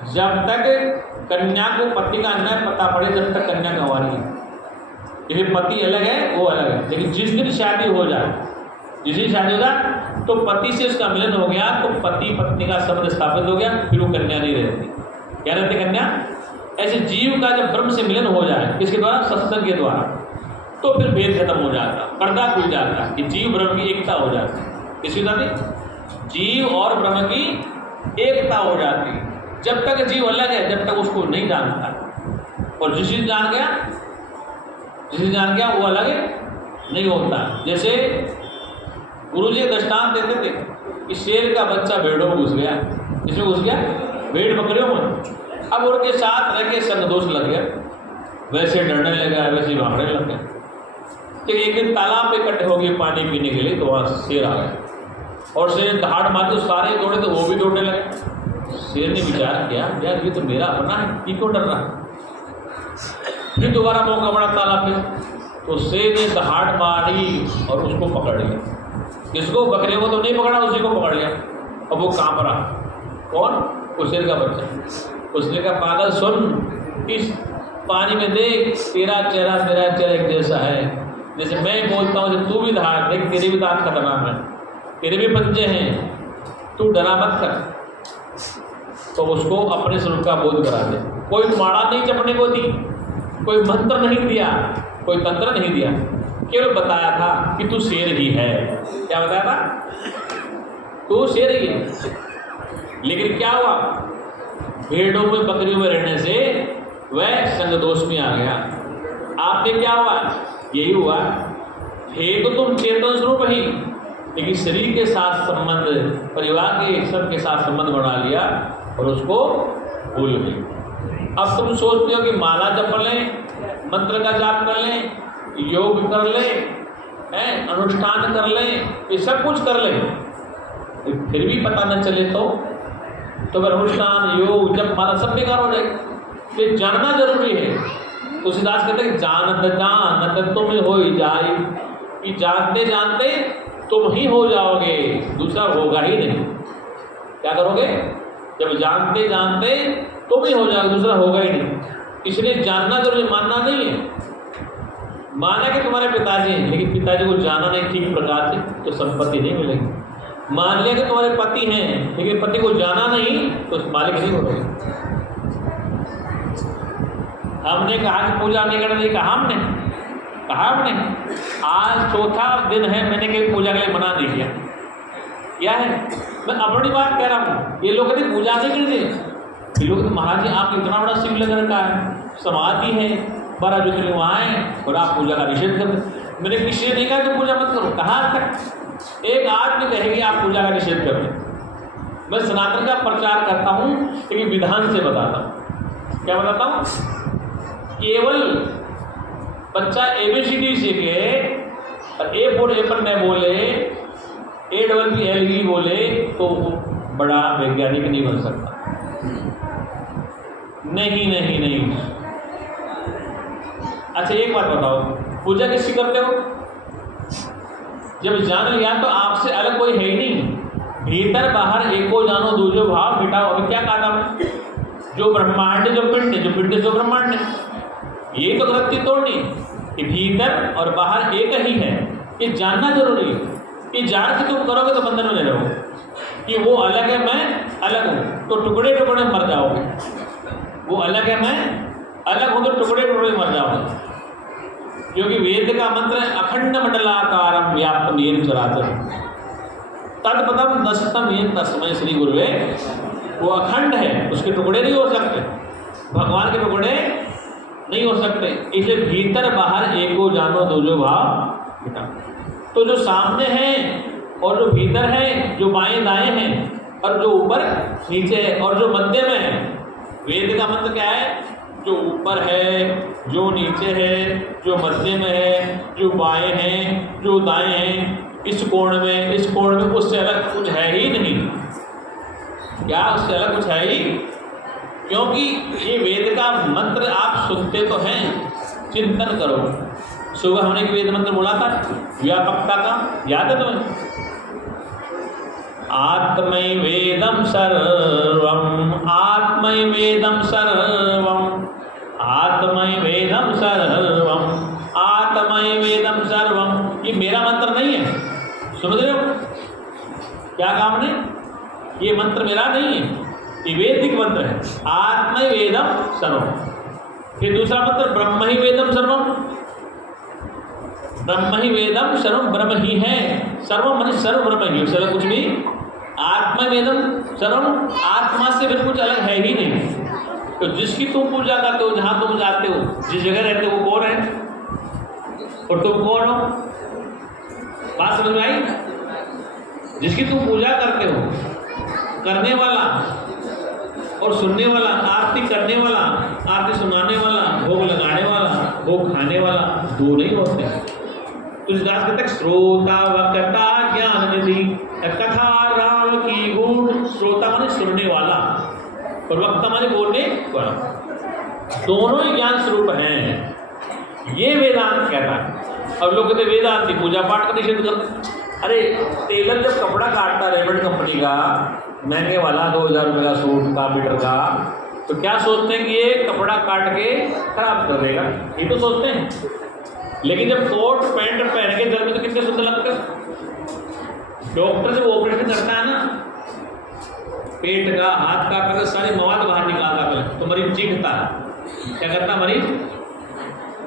जब तक कन्या को पति का न पता पड़े, जब तक कन्या गंवारी है। यदि पति अलग है, वो अलग है, लेकिन जिस दिन शादी हो जाए, जिस दिन शादी हो जाए तो पति से उसका मिलन हो गया, तो पति पत्नी का संबंध स्थापित हो गया, फिर वो कन्या नहीं रहती। क्या रहती कन्या? ऐसे जीव का जब ब्रह्म से मिलन हो जाए, किसके द्वारा? सत्संग के द्वारा, तो फिर भेद खत्म हो जाता, पर्दा खुल जाता कि जीव ब्रह्म की एकता हो जाती। किसकी जाती? जीव और ब्रह्म की एकता हो जाती। जब तक जीव अलग है, जब तक उसको नहीं जानता, और जिस दिन जान गया वो अलग नहीं होता। जैसे गुरु जी दृष्टांत देते थे कि शेर का बच्चा भेड़ों में घुस गया। इसमें घुस गया? भेड़ बकरियों में। अब उनके साथ रह के संग दोष लग गया, वैसे डरने लगा, वैसे भागने लग गया। कि एक दिन तालाब पे इकट्ठे हो गए पानी पीने के लिए, तो वहाँ शेर आ गया और शेर दहाड़ मार तो सारे दौड़े, तो वो भी दौड़ने लगे। शेर ने विचार किया, यार ये तो मेरा अपना है, ये क्यों डर रहा। फिर दोबारा मौका पड़ा तालाब पे, तो शेर ने दहाड़ मारी और उसको पकड़ लिया। जिसको बकरे को तो नहीं पकड़ा, उसी को पकड़ लिया। अब वो कांप रहा। कौन? वो शेर का बच्चा। उसने कहा, पागल सुन, इस पानी में देख, तेरा चेहरा मेरा चेहरा एक जैसा है। जैसे मैं बोलता हूँ तू भी धार देख, तेरे भी दांत खतरनाक है, तेरे भी पंजे हैं, तू डरा मत कर। तो उसको अपने स्वरूप का बोध करा दे। कोई माड़ा नहीं चपने को दी, कोई मंत्र नहीं दिया, कोई तंत्र नहीं दिया, केवल बताया था कि तू शेर ही है। क्या बताया था? तू शेर ही है। लेकिन क्या हुआ? भेड़ों में बकरियों में रहने से वह संग दोष में आ गया। आपने क्या हुआ? यही हुआ, थे तो तुम चेतन स्वरूप ही, लेकिन शरीर के साथ संबंध, परिवार के सबके साथ संबंध बना लिया और उसको भूल गई। अब तुम सोचते हो कि माला जप लें, मंत्र का जाप कर लें, योग कर लें, अनुष्ठान कर लें, ये सब कुछ कर लें, फिर भी पता न चले तो फिर अनुष्ठान, योग, जप, माला सब बेकार हो जाएगी। ये जानना जरूरी है। तुलसीदास कहते हैं जानत तुम हो जाए, कि जानते जानते तुम ही हो जाओगे, दूसरा होगा ही नहीं। क्या करोगे? जब जानते जानते तुम ही हो जाओगे, दूसरा होगा ही नहीं। इसलिए जानना जरूरी, मानना नहीं है। माना कि तुम्हारे पिताजी हैं, लेकिन पिताजी को जाना नहीं ठीक प्रकार से, तो संपत्ति नहीं मिलेगी। मान लिया कि तुम्हारे पति हैं, लेकिन पति को जाना नहीं, तो मालिक नहीं हो रहे। हमने कहा कि पूजा नहीं करना, नहीं कहा हमने आज चौथा दिन है, मैंने कहीं पूजा के लिए मना नहीं किया। क्या है? मैं अपनी बात कह रहा हूँ। ये लोग कहते पूजा नहीं करते, ये लोग महाराज जी आप इतना बड़ा शिव लग रखा है, समाधि है, 12 ज्योतिर्लिंग वहाँ है और आप पूजा का निषेध कर दे। मैंने किसी ने नहीं कहा कि पूजा मत करो। कहाँ तक एक आदमी कहेगी आप पूजा का निषेध कर दें। मैं सनातन का प्रचार करता हूँ, लेकिन विधान से बताता हूँ। क्या बताता हूँ? केवल बच्चा ABCD सीखे और A बोर्ड A पर न बोले, ALL बोले, तो बड़ा वैज्ञानिक नहीं बन सकता। नहीं। अच्छा एक बात बताओ, पूजा किसकी करते हो? जब जान लिया तो आपसे अलग कोई है ही नहीं। भीतर बाहर एको जानो दूजो भाव मिटाओ। अभी क्या कहा था? जो ब्रह्मांड जो पिंड, जो पिंड जो ब्रह्मांड है। ये तो गलती तोड़नी कि भीतर और बाहर एक ही है। ये जानना जरूरी है। कि जान के तुम करोगे तो बंधन में रहोगे, कि वो अलग है मैं अलग हूँ, तो टुकड़े टुकड़े मर जाओगे। वो अलग है मैं अलग हूँ, तो टुकड़े टुकड़े मर जाओगे। क्योंकि वेद का मंत्र है अखंड मंडलाकारम व्याप्तम येन चराचरम तत्पदम दशतम येन तस्मै श्री गुरुवे। वो अखंड है, उसके टुकड़े नहीं हो सकते, भगवान के टुकड़े नहीं हो सकते। इसलिए भीतर बाहर एको जानो दूजो भाव मिटा। तो जो सामने है और जो भीतर है, जो बाएं दाएं हैं और जो ऊपर नीचे है और जो मध्य में है। वेद का मंत्र क्या है? जो ऊपर है, जो नीचे है, जो मध्य में है, जो बाएं हैं, जो दाएं हैं, इस कोण में, इस कोण में, उससे अलग कुछ है ही नहीं। क्या उससे अलग कुछ है ही? क्योंकि ये वेद का मंत्र आप सुनते तो हैं, चिंतन करो। सुबह हमने एक वेद मंत्र बोला था व्यापकता का, याद है तुम्हें? आत्मै वेदम सर्वम, आत्मै वेदम सर्वम, आत्मै वेदम सर्वम, आत्मै वेदम सर्वम। ये मेरा मंत्र नहीं है, समझ रहे हो? क्या काम ने? ये मंत्र मेरा नहीं है, ये वैदिक मंत्र है। आत्मै वेदम सर्वम। फिर दूसरा मंत्र ब्रह्म ही वेदम सर्वम, ब्रह्म ही वेदम सर्वम, ब्रह्म ही है। सर्वम माने सर्व ब्रह्म ही, उससे कुछ भी। आत्मा वेदम सर्वम, आत्मा से फिर कुछ अलग है ही नहीं। तो जिसकी तुम पूजा करते हो, जहाँ तुम जाते हो, जिस जगह रहते हो, वो कौन है और तुम कौन हो? बात समझ में आई? जिसकी तुम पूजा करते हो, करने वाला और सुनने वाला, आरती करने वाला, आरती सुनाने वाला, भोग लगाने वाला, भोग खाने वाला, दो नहीं होते। तुलसीदास कहते हैं श्रोता वक्ता ज्ञान निधि, कथा राम की गूढ़। श्रोता माने सुनने वाला और वक्ता माने बोलने वाला, दोनों ही ज्ञान स्वरूप हैं, ये वेदांत कहता है। अब लोग कहते वेदांत की पूजा पाठ का निषेध करते। अरे टेलर जब कपड़ा काटता है रेमंड कंपनी का महंगे वाला 2000 रुपये का सूट का मीटर का, तो क्या सोचते हैं कि ये कपड़ा काट के खराब कर देगा, ये तो सोचते हैं। लेकिन जब कोट पैंट पहन के जब तो कितने सुंदर लगते हैं। डॉक्टर जब ऑपरेशन करता है ना, पेट का, हाथ का, पैर सारे मवाद बाहर निकालता है, तो मरीज चीखता है। क्या करता मरीज?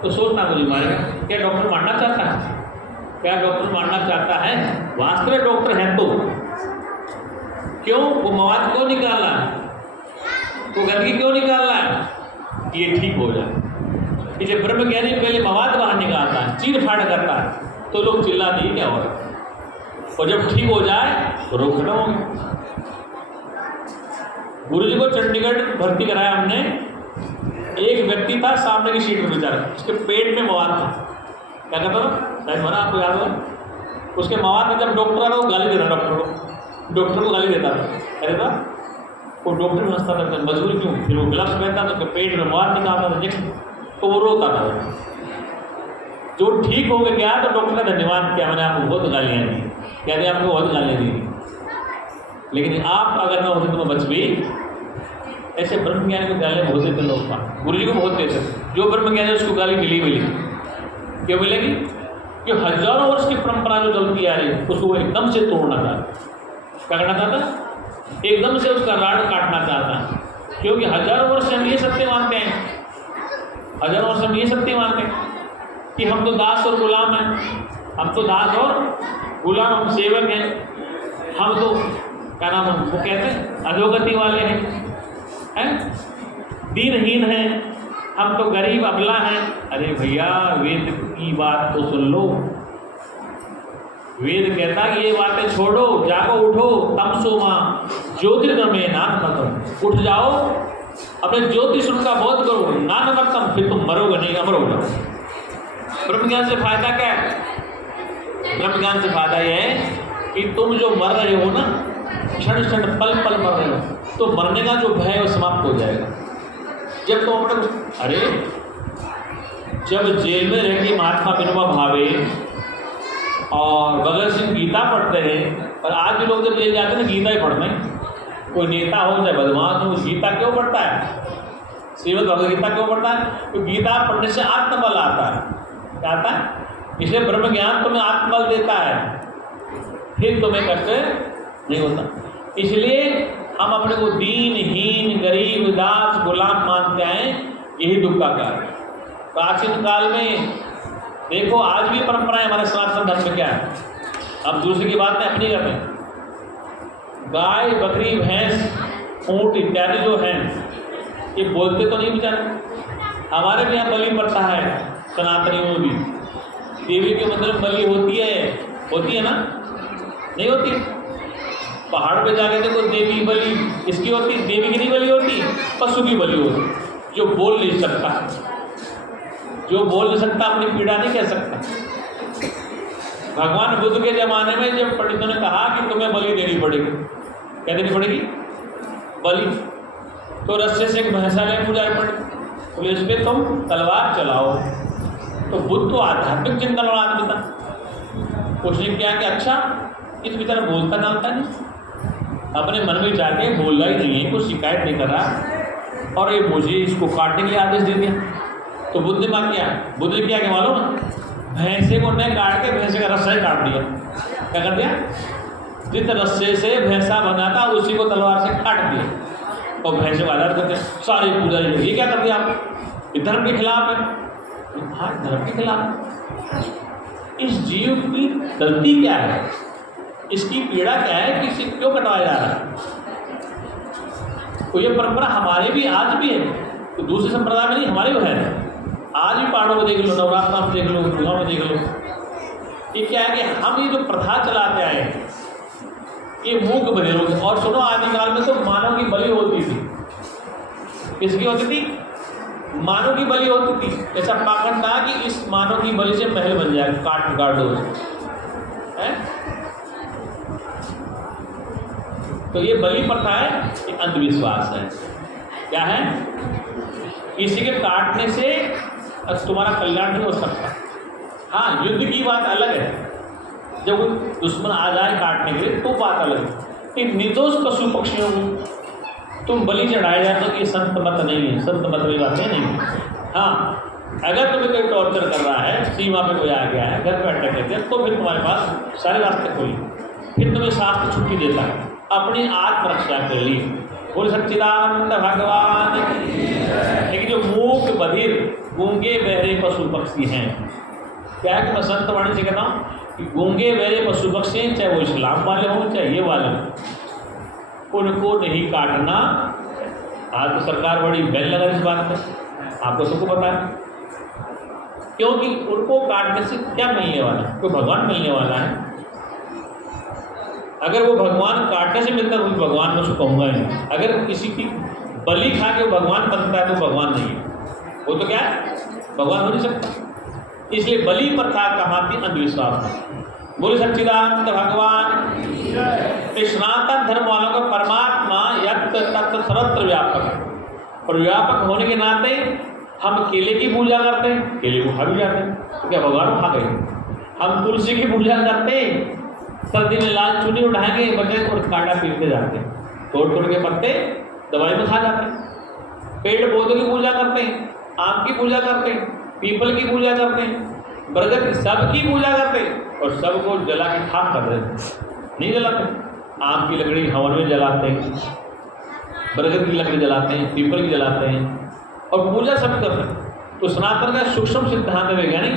तो सोचता मुझे मारेगा। क्या डॉक्टर मारना चाहता है? क्या डॉक्टर मारना चाहता है? वास्तव में डॉक्टर है तो क्यों वो मवाद क्यों निकाल रहा है, वो गंदगी क्यों निकाल रहा है? ये ठीक हो जाए। इसे ब्रह्मज्ञानी पहले मवाद बाहर निकालता है, चीर फाड़ करता है, तो लोग चिल्लाते ही क्या हो रहा है, और जब ठीक हो जाए तो रोग खत्म हो गया। गुरु जी को चंडीगढ़ भर्ती कराया हमने। एक व्यक्ति था सामने की सीट में बेचारा, उसके पेट में मवाद था। क्या कहता था शायद मना, आपको याद हो? उसके मवाद में जब डॉक्टर आ रहा वो गाली दे रहा, डॉक्टर को गाली देता था। अरे था वो डॉक्टर में हंसता था, मजबूरी क्यों? फिर वो ग्लव्स पहनता था, पेट में मवाद निकालता था इंजेक्शन, तो वो रोता था। जो ठीक हो गया तो डॉक्टर ने धन्यवाद किया, मैंने आपको बहुत गालियाँ दी, कहते आपको बहुत गालियाँ दी, लेकिन आप अगर ना होते तो मैं बच भी। ऐसे ब्रह्मज्ञानी को गालियाँ बहुत देते लोग, गुरु जी को बहुत देते। जो ब्रह्मज्ञानी उसको गाली मिली क्यों मिलेगी? कि हजारों वर्ष की परंपरा जो चलती आ रही है उसको वो एकदम से तोड़ना चाहता। क्या करना चाहता? एकदम से उसका राड काटना चाहता, क्योंकि हजारों वर्ष से हम ये सत्य मानते हैं, हजारों वर्ष हम ये सत्य मानते हैं कि हम तो दास और गुलाम हैं, हम तो दास और गुलाम, हम सेवक हैं, हम तो क्या नाम वो कहते हैं अधोगति वाले हैं, दीनहीन हैं, हम तो गरीब अबला हैं। अरे भैया वेद की बात तो सुन लो। वेद कहता है ये बातें छोड़ो, जागो उठो, तम सो माँ ज्योतिर्गमय नानमतम। उठ जाओ, अपने ज्योतिष का बोध करो, नानमतम, फिर तुम मरोगे नहीं, अमर होगा। ब्रह्मज्ञान से फायदा क्या है? ब्रह्मज्ञान से फायदा यह है कि तुम जो मर रहे हो ना, क्षण क्षण पल पल मर रहे हो, तो मरने का जो भय है वो समाप्त हो जाएगा। जब तुम अपने, अरे जब जेल में रह के महात्मा विनोबा भावे और भगत सिंह गीता पढ़ते हैं, और आज भी लोग जब जेल जाते हैं गीता ही पढ़ते हैं। कोई नेता हो चाहे बदमाश हो, गीता क्यों पढ़ता है? श्रीमद् भगवद गीता क्यों पढ़ता है? तो गीता पढ़ने से आत्मबल आता है। क्या आता है? इसलिए ब्रह्म ज्ञान तुम्हें आत्मबल देता है, फिर तुम्हें कष्ट नहीं होता। इसलिए हम अपने को दीनहीन, गरीब, दास, गुलाम मानते हैं, यही दुख का कारण। प्राचीन काल में देखो, आज भी परंपराएं हमारे सनातन धर्म में क्या है, अब दूसरे की बात में अपनी करते हैं। गाय, बकरी, भैंस, ऊँट इत्यादि जो हैं ये बोलते तो नहीं बेचारे। हमारे भी यहाँ बलि पड़ता है, सनातनियों में भी देवी के मंदिर में बलि होती है ना? नहीं होती? पहाड़ पे जाके देखो देवी बलि इसकी होती, देवी की नहीं बलि होती, पशु की बलि होती। जो बोल नहीं सकता, जो बोल नहीं सकता अपनी पीड़ा नहीं कह सकता। भगवान बुद्ध के ज़माने में जब पंडितों ने कहा कि तुम्हें बलि देनी पड़ेगी, क्या देनी पड़ेगी? बलि। तो रस्से से एक भैंसा ले पूजा पड़े, तो इस पर तुम तलवार चलाओ। तो बुद्ध तो आध्यात्मिक चिंतन वाला आदमी था, उसने क्या कि अच्छा इस बेचारा बोलता जानता नहीं, अपने मन में जाके बोल रहा ही नहीं है, कुछ शिकायत नहीं कर रहा, और ये मुझे इसको काटने के लिए आदेश दे दिया। तो बुद्ध ने बुद्ध ने क्या मालूम, भैंसे को नहीं काट के भैंसे का रस्सा ही काट दिया। क्या कर दिया? जिस रस्से से भैंसा बना था उसी को तलवार से काट दिया, और भैंसे को आजाद करते सारी पूजा। ये क्या कर दिया आप? ये धर्म के खिलाफ है। हाँ, धर्म के खिलाफ। इस जीव की गलती क्या है, इसकी पीड़ा क्या है कि इसे क्यों कटवाया जा रहा है? तो ये परंपरा हमारे भी आज भी है, तो दूसरे संप्रदाय में नहीं, हमारे भी है। आज भी पहाड़ों में देख लो, नवरात्रा में देख लो, दुर्गा में देख लो। ये क्या है कि हम ये जो प्रथा चलाते आए ये मूक बधिरों के। और सुनो, आदिकाल में तो मानव की बलि होती थी। किसकी होती थी? मानव की बलि होती थी। ऐसा पाखंड था कि इस मानव की बलि से महल बन जाए, काट दो है। तो ये बलि प्रथा है, ये अंधविश्वास है। क्या है? किसी के काटने से तुम्हारा कल्याण नहीं हो सकता। हाँ, युद्ध की बात अलग है, जब कोई दुश्मन आ जाए काटने के लिए तो बात अलग है। कि निर्दोष पशु पक्षियों को तुम बलि चढ़ाए जाए तो ये संत मत नहीं है, संत मत की बातें नहीं है। हाँ, अगर तुम्हें कोई टॉर्चर कर रहा है, सीमा पे कोई आ गया है, घर पे अटक गए, तो फिर तुम्हारे पास सारे रास्ते खोले, फिर तुम्हें शास्त्र छुट्टी देता है अपनी आत्मरक्षा के लिए। बोल सच्चिदानंद भगवान। लेकिन जो मूक बधिर गूंगे बहरे पशु पक्षी हैं, क्या है कि मैं संत वाणी से कहता हूँ कि गूंगे बहरे पशु पक्षी हैं, चाहे वो इस्लाम वाले हों चाहे ये वाले हों, उनको नहीं काटना। आज तो सरकार बड़ी बैन लगा इस बात पर, आपको सबको पता है। क्योंकि उनको काटने से क्या मिलने वाला है? कोई भगवान मिलने वाला है? अगर वो भगवान काटने से मिलता है तो भगवान मैं उसको कहूँगा ही नहीं। अगर किसी की बलि खा के भगवान बनता है तो भगवान नहीं है, वो तो क्या है, भगवान हो नहीं सकता। इसलिए बलि प्रथा कहाँ थी? अंधविश्वास। बोले सच्चिदानंद भगवान। सनातन धर्म वालों का परमात्मा यत्र तत्र सर्वत्र व्यापक है, और व्यापक होने के नाते हम केले की पूजा करते हैं, केले को खा भी जाते हैं, तो क्या भगवान खा गए? हम तुलसी की पूजा करते हैं, सर्दी में लाल चुन्नी उठाएंगे बच्चे और कांटा पीटते जाते हैं, तोड़ तोड़ के पत्ते दवाई में खा जाते हैं। पेड़ पौधों की पूजा करते हैं, आम की पूजा करते हैं, पीपल की पूजा करते हैं, बरगद की, सबकी पूजा करते हैं, और सबको जला के खाक कर देते हैं। नहीं जलाते। आम की लकड़ी हवन में जलाते हैं, बरगद की लकड़ी जलाते हैं, पीपल की जलाते हैं, और पूजा सब करते हैं। तो सनातन का सूक्ष्म सिद्धांत वैज्ञानिक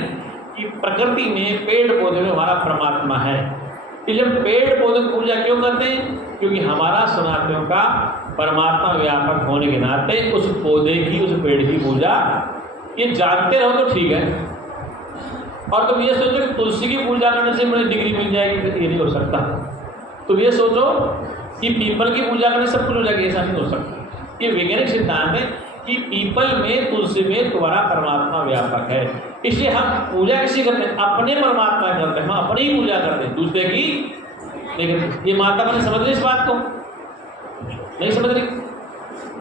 कि प्रकृति में पेड़ पौधे में हमारा परमात्मा है। कि जब पेड़ पौधे की पूजा क्यों करते हैं? क्योंकि हमारा सनातनों का परमात्मा व्यापक होने के नाते उस पौधे की, उस पेड़ की पूजा ये जानते रहो तो ठीक है। और तुम ये सोचो कि तुलसी की पूजा करने से मुझे डिग्री मिल जाएगी, ये नहीं हो सकता। तुम ये सोचो कि पीपल की पूजा करने से सब कुछ हो जाएगी, ऐसा नहीं हो सकता। ये वैज्ञानिक सिद्धांत है कि पीपल में, तुलसी में तुम्हारा परमात्मा व्यापक है। इसलिए हम पूजा किसी करते हैं? अपने परमात्मा करते हैं, हम अपनी ही पूजा करते हैं, दूसरे की नहीं करते। ये माता मैंने समझ ली इस बात को? नहीं समझ रही।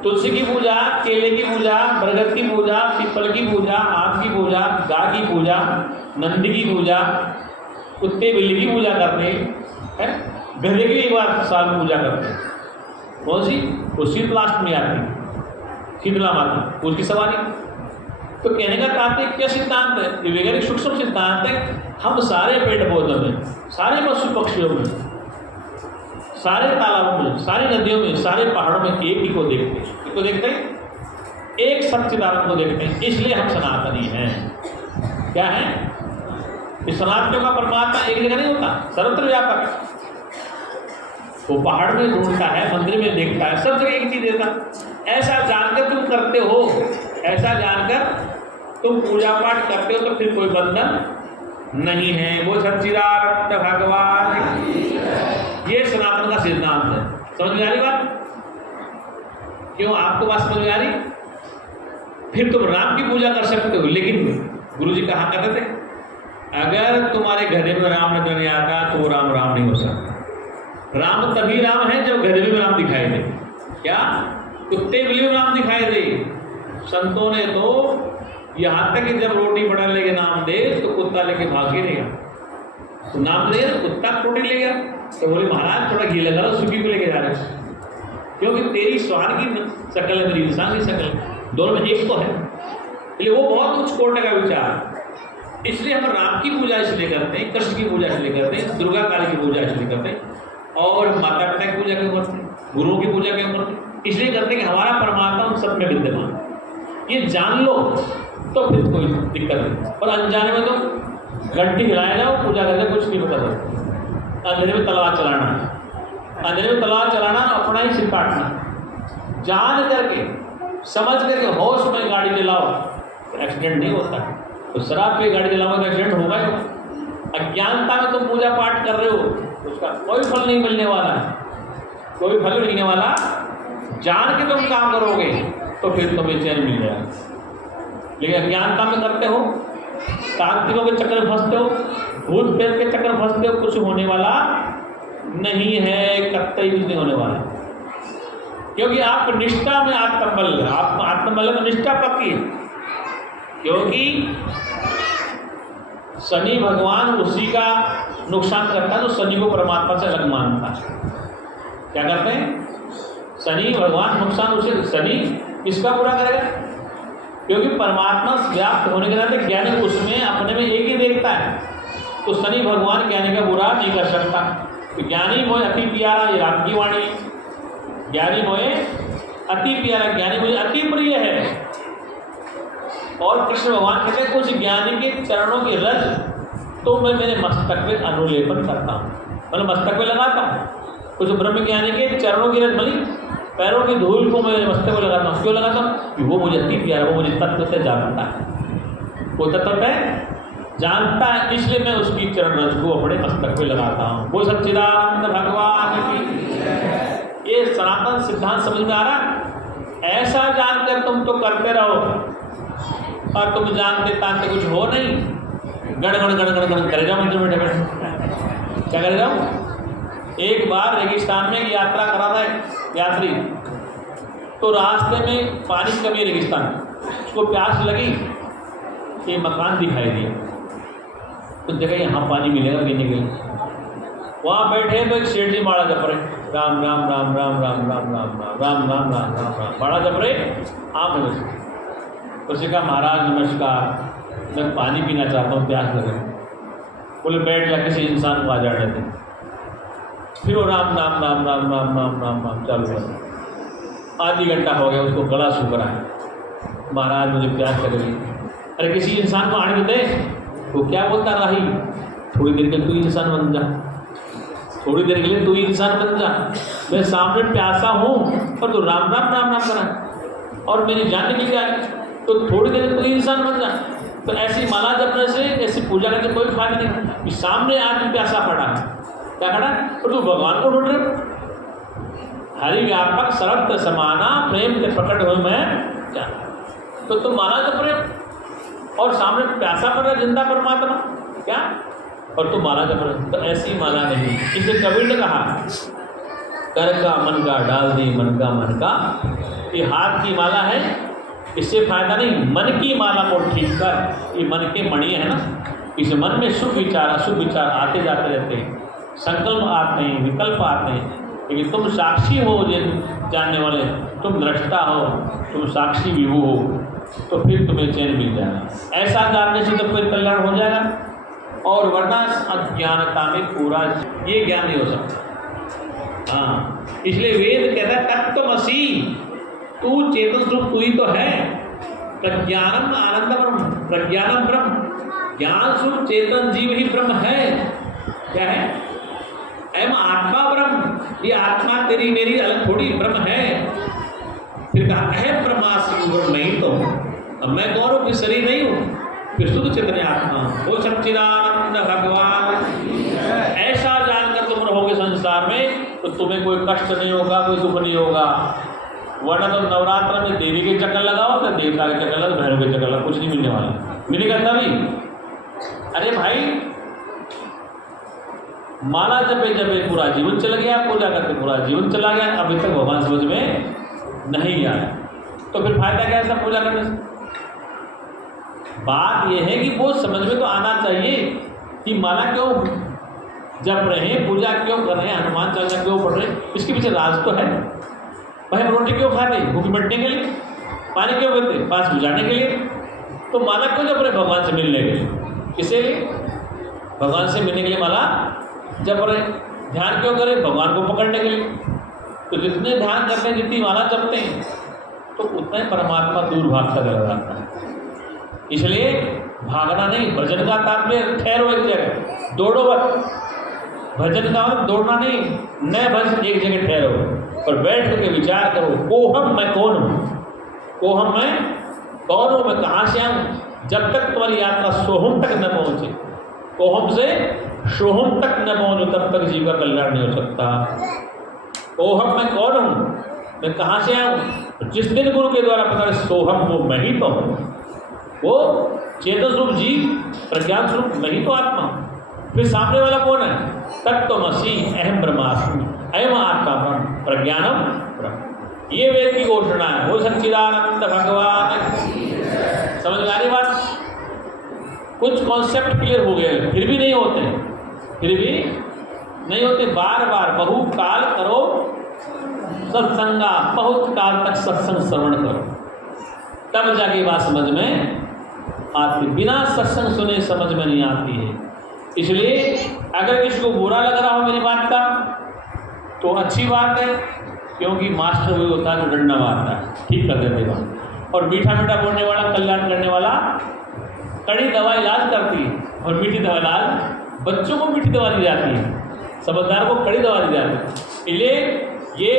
तुलसी की पूजा, केले की पूजा, बरगद की पूजा, पीपल की पूजा, आम की पूजा, गाय की पूजा, नंदी की पूजा, कुत्ते बिल्ली की पूजा करते हैं, गधे की एक बार साल में पूजा करते हैं। कौन सी? वो शीतलाष्टमी आती है, शीतला माता, उसकी सवारी। तो कहने का तात्पर्य क्या सिद्धांत है? ये वैज्ञानिक सूक्ष्म सिद्धांत है। हम सारे पेड़ पौधों में, सारे पशु पक्षियों में, सारे तालाबों में, सारी नदियों में, सारे पहाड़ों में एक ही को देखते हैं। किसको देखते हैं? एक सच्चिदानंद को देखते हैं। इसलिए हम सनातनी हैं। क्या है? इस सनातनियों का परमात्मा एक जगह नहीं होता, सर्वत्र व्यापक है। वो पहाड़ में ढूंढता है, मंदिर में देखता है, सब जगह एक चीज देता। ऐसा जानकर तुम करते हो, ऐसा जानकर तुम पूजा पाठ करते हो, तो फिर कोई बंधन नहीं है। वो सच्चिदानंद भगवान। ये सनातन का सिद्धांत है। समझ में आ रही बात? क्यों आपको बात समझ में आ रही? फिर तुम राम की पूजा कर सकते हो, लेकिन गुरु जी कहा करते थे अगर तुम्हारे गधे में राम नजर नहीं आता तो वो राम राम नहीं हो सकता। राम तभी राम है जब गधे में राम दिखाई दे। क्या? कुत्ते बिल्ली में राम दिखाई दे। संतों ने तो यहाँ तक कि जब रोटी बना लेके नाम दे तो कुत्ता लेके भाग ही नहीं। तो नाम दे कुत्ता रोटी ले गया, तो बोले महाराज थोड़ा घी लगा लो, सूखी को लेके जा रहे हैं, क्योंकि तेरी स्वान की शक्ल है, मेरी इंसान की शक्ल, दोनों में एक तो है। इसलिए वो बहुत कुछ कोटने का विचार। इसलिए हम राम की पूजा इसलिए करते हैं, कृष्ण की पूजा इसलिए करते हैं, दुर्गा काली की पूजा इसलिए करते हैं, और माता पिता की पूजा क्यों करते हैं, गुरुओं की पूजा क्यों करते हैं? इसलिए करते हैं कि हमारा परमात्मा उन सब में विद्यमान। ये जान लो तो फिर कोई दिक्कत नहीं, और अनजाने में तो घंटी हिलाए जाओ, पूजा करके कुछ नहीं पता चलता। अंधेरे में तलवार चलाना, अंधेरे में तलवार चलाना, अपना ही सिर काटना। जान करके, समझ करके, होश में गाड़ी चलाओ तो एक्सीडेंट नहीं होता। तो शराब पे गाड़ी चलाओ तो एक्सीडेंट होगा ही। अज्ञानता में तुम पूजा पाठ कर रहे हो, उसका कोई फल नहीं मिलने वाला है, कोई फल मिलने वाला। जान के तुम काम करोगे तो फिर तुम्हें चैन मिल जाएगा। लेकिन अज्ञानता में करते हो, तांत्रिकों के चक्कर में फंसते हो, भूत प्रेत के चक्कर में फंसते हो, कुछ होने वाला नहीं है, कतई कुछ नहीं होने वाला। क्योंकि आप निष्ठा में आत्मबल है, आप आत्मबल में निष्ठा पक्की है। क्योंकि शनि भगवान उसी का नुकसान करता है तो शनि को परमात्मा से अलग मानता है। क्या करते हैं? शनि भगवान नुकसान उसे, शनि किसका पूरा करेगा? क्योंकि परमात्मा व्याप्त होने के नाते ज्ञानी उसमें अपने में एक ही देखता है, तो शनि भगवान ज्ञानी का बुरा नहीं कर सकता। तो ज्ञानी मोहे अति प्यारा, ये राम की वाणी, ज्ञानी मोहे अति प्यारा, ज्ञानी मुझे अति प्रिय है। और कृष्ण भगवान कहते हैं उस ज्ञानी के चरणों की रज तो मैं मेरे मस्तक पे अनुलेपन करता हूँ, मतलब मस्तक पे लगाता हूँ। कुछ ब्रह्म ज्ञानी के चरणों की रज मतलब पैरों की धूल को मेरे मस्तक पे लगाता हूँ। क्यों लगाता हूँ? कि वो मुझे अति प्यारा, वो मुझे तत्व से जानता है, वो तत्व है जानता है, इसलिए मैं उसकी चरण रज को अपने मस्तक पे लगाता हूँ। वो सच्चिदानंद भगवान की। ये सनातन सिद्धांत समझ में आ रहा? ऐसा जानकर तुम तो करते रहो और तुम जानते ताकते कुछ हो नहीं, गण गण गण गण गण करे जाओ मंदिर में बैठे बैठे। क्या करे जाओ? एक बार रेगिस्तान में यात्रा करा था यात्री, तो रास्ते में पानी की कमी है रेगिस्तान, उसको प्यास लगी, ये मकान दिखाई दिया, तो जगह यहाँ पानी मिलेगा पीने के लिए। वहाँ बैठे तो एक सेठ जी माड़ा जप रहे, राम राम राम राम राम राम राम राम राम राम राम राम राम माड़ा जप रहे। आप उसने कहा महाराज नमस्कार, मैं पानी पीना चाहता हूँ, प्यास लगे। बोले बैठ जा, किसी इंसान को आ जाने दे। फिर वो राम राम राम राम राम राम राम राम चालू हुआ। आधी घंटा हो गया, उसको गला सूख रहा है। महाराज मुझे प्यास लग रही। अरे किसी इंसान को आने दे। वो क्या बोलता राही, थोड़ी देर के लिए तू इंसान बन जा, थोड़ी देर के लिए तू इंसान बन जा, मैं सामने प्यासा हूँ और तू राम राम राम राम करा और मेरी जान निकल जाए, तो थोड़ी देर तू इंसान बन जा। तो ऐसी माला जपने से, ऐसी पूजा करके कोई फायदा नहीं। सामने आदमी प्यासा पड़ा है, क्या खड़ा है, और तू भगवान को ढूंढ रहे। हरि व्यापक सर्वत्र समाना प्रेम के प्रकट हुए मैं क्या, तो तुम माला जप रहे और सामने प्यासा पड़ रहा जिंदा परमात्मा, क्या, और तुम माला जप रहे। तो ऐसी माला नहीं। इसे कबीर ने कहा, कर का मन का डाल दी मन का मन का। ये हाथ की माला है, इससे फायदा नहीं। मन की माला को ठीक कर। ये मन के मणि है ना, इस मन में शुभ विचार आते जाते रहते हैं, संकल्प आते हैं, विकल्प आते हैं, लेकिन तुम साक्षी हो जानने वाले, तुम दृष्टा हो, तुम साक्षी विभू हो, तो फिर तुम्हें चैन मिल जाएगा। ऐसा जानने से तो फिर कल्याण हो जाएगा, और वरना अज्ञानता में पूरा ये ज्ञान नहीं हो सकता। हाँ, इसलिए वेद कहता है तत्त्वमसि, तू चेतन स्वरूप तू ही तो है। प्रज्ञानम आनंद ब्रह्म, प्रज्ञानम ब्रह्म, ज्ञान स्वरूप चेतन जीव ही ब्रह्म है। क्या है? एम आत्मा ब्रह्म, ये आत्मा तेरी मेरी अलग थोड़ी, ब्रह्म है। फिर कहा अहम ब्रह्मास्मि ब्रह्म नहीं तो अब मैं कौन हूँ, शरीर नहीं हूँ, फिर शुद्ध चैतन्य आत्मा। वो सच्चिदानंद भगवान। ऐसा जानकर तुम रहोगे संसार में तो तुम्हें कोई कष्ट नहीं होगा, कोई दुख नहीं होगा। वरना तो नवरात्र में देवी के चक्कर लगाओ तो देवता के चक्कर लगाओ, भैरव के चक्कर लगाओ, कुछ नहीं मिलने वाला। मिलेगा तभी। अरे भाई माला जपे जपे पूरा जीवन चला गया, पूजा करके पूरा जीवन चला गया, अभी तक भगवान समझ में नहीं आया, तो फिर फायदा क्या है सब पूजा करने से? बात यह है कि वो समझ में तो आना चाहिए कि माला क्यों जप रहे हैं, पूजा क्यों कर रहे हैं, हनुमान चालीसा क्यों पढ़ रहे हैं, इसके पीछे राज तो है। भाई रोटी क्यों खा रहे, भूख मिटने के लिए, पानी क्यों पीते, पास बुझाने के लिए, तो माला क्यों जप रहे, भगवान से मिलने के लिए। किसे लिए? भगवान से मिलने के लिए माला जप रहे। ध्यान क्यों करें, भगवान को पकड़ने के लिए। तो जितने ध्यान करते हैं, जितनी माला जपते हैं, तो उतना ही परमात्मा दूर भागता चला जाता है। इसलिए भागना नहीं, भजन का तात्पर्य ठहरो एक जगह, दौड़ो मत। भजन का मतलब दौड़ना नहीं, न भज एक जगह ठहरो और बैठ करके विचार करो, कोहम मैं कौन हूँ, कोहम मैं कौन हूँ, मैं कहाँ से आऊँ। जब तक तुम्हारी यात्रा सोहम तक न पहुँचे, कोहम से सोहम तक न पहुँचो, तब तक जीव का कल्याण नहीं हो सकता। कोहम मैं कौन हूँ, मैं कहाँ से आऊँ। जिस दिन गुरु के द्वारा पता है सोहम वो मैं ही तो हूँ, वो चेतन स्वरूप जीव, प्रज्ञान स्वरूप मैं ही तो आत्मा हूँ। फिर सामने वाला कौन है? तत्त्वमसि अहम ब्रह्मास्मि, अयम आत्मा ब्रह्म प्रज्ञानम ब्रह्म। ये वेद की घोषणा है। वो सच्चिदानंद भगवान। समझ में आ रही बात? कुछ कॉन्सेप्ट क्लियर हो गए, फिर भी नहीं होते, फिर भी नहीं होते। बार बार बहु काल करो सत्संगा, बहुत काल तक सत्संग श्रवण करो, तब जाके बात समझ में आती। बिना सत्संग सुने समझ में नहीं आती है। इसलिए अगर किसी को बुरा लग रहा हो मेरी बात का तो अच्छी बात है, क्योंकि मास्टर वही होता है जो डंडा मारता है, ठीक कर देते बात। और मीठा मीठा बोलने वाला, कल्याण करने वाला कड़ी दवा इलाज करती है, और मीठी दवा इलाज बच्चों को मीठी दवा दी जाती है, समझदार को कड़ी दवा दी जाती है। इसलिए ये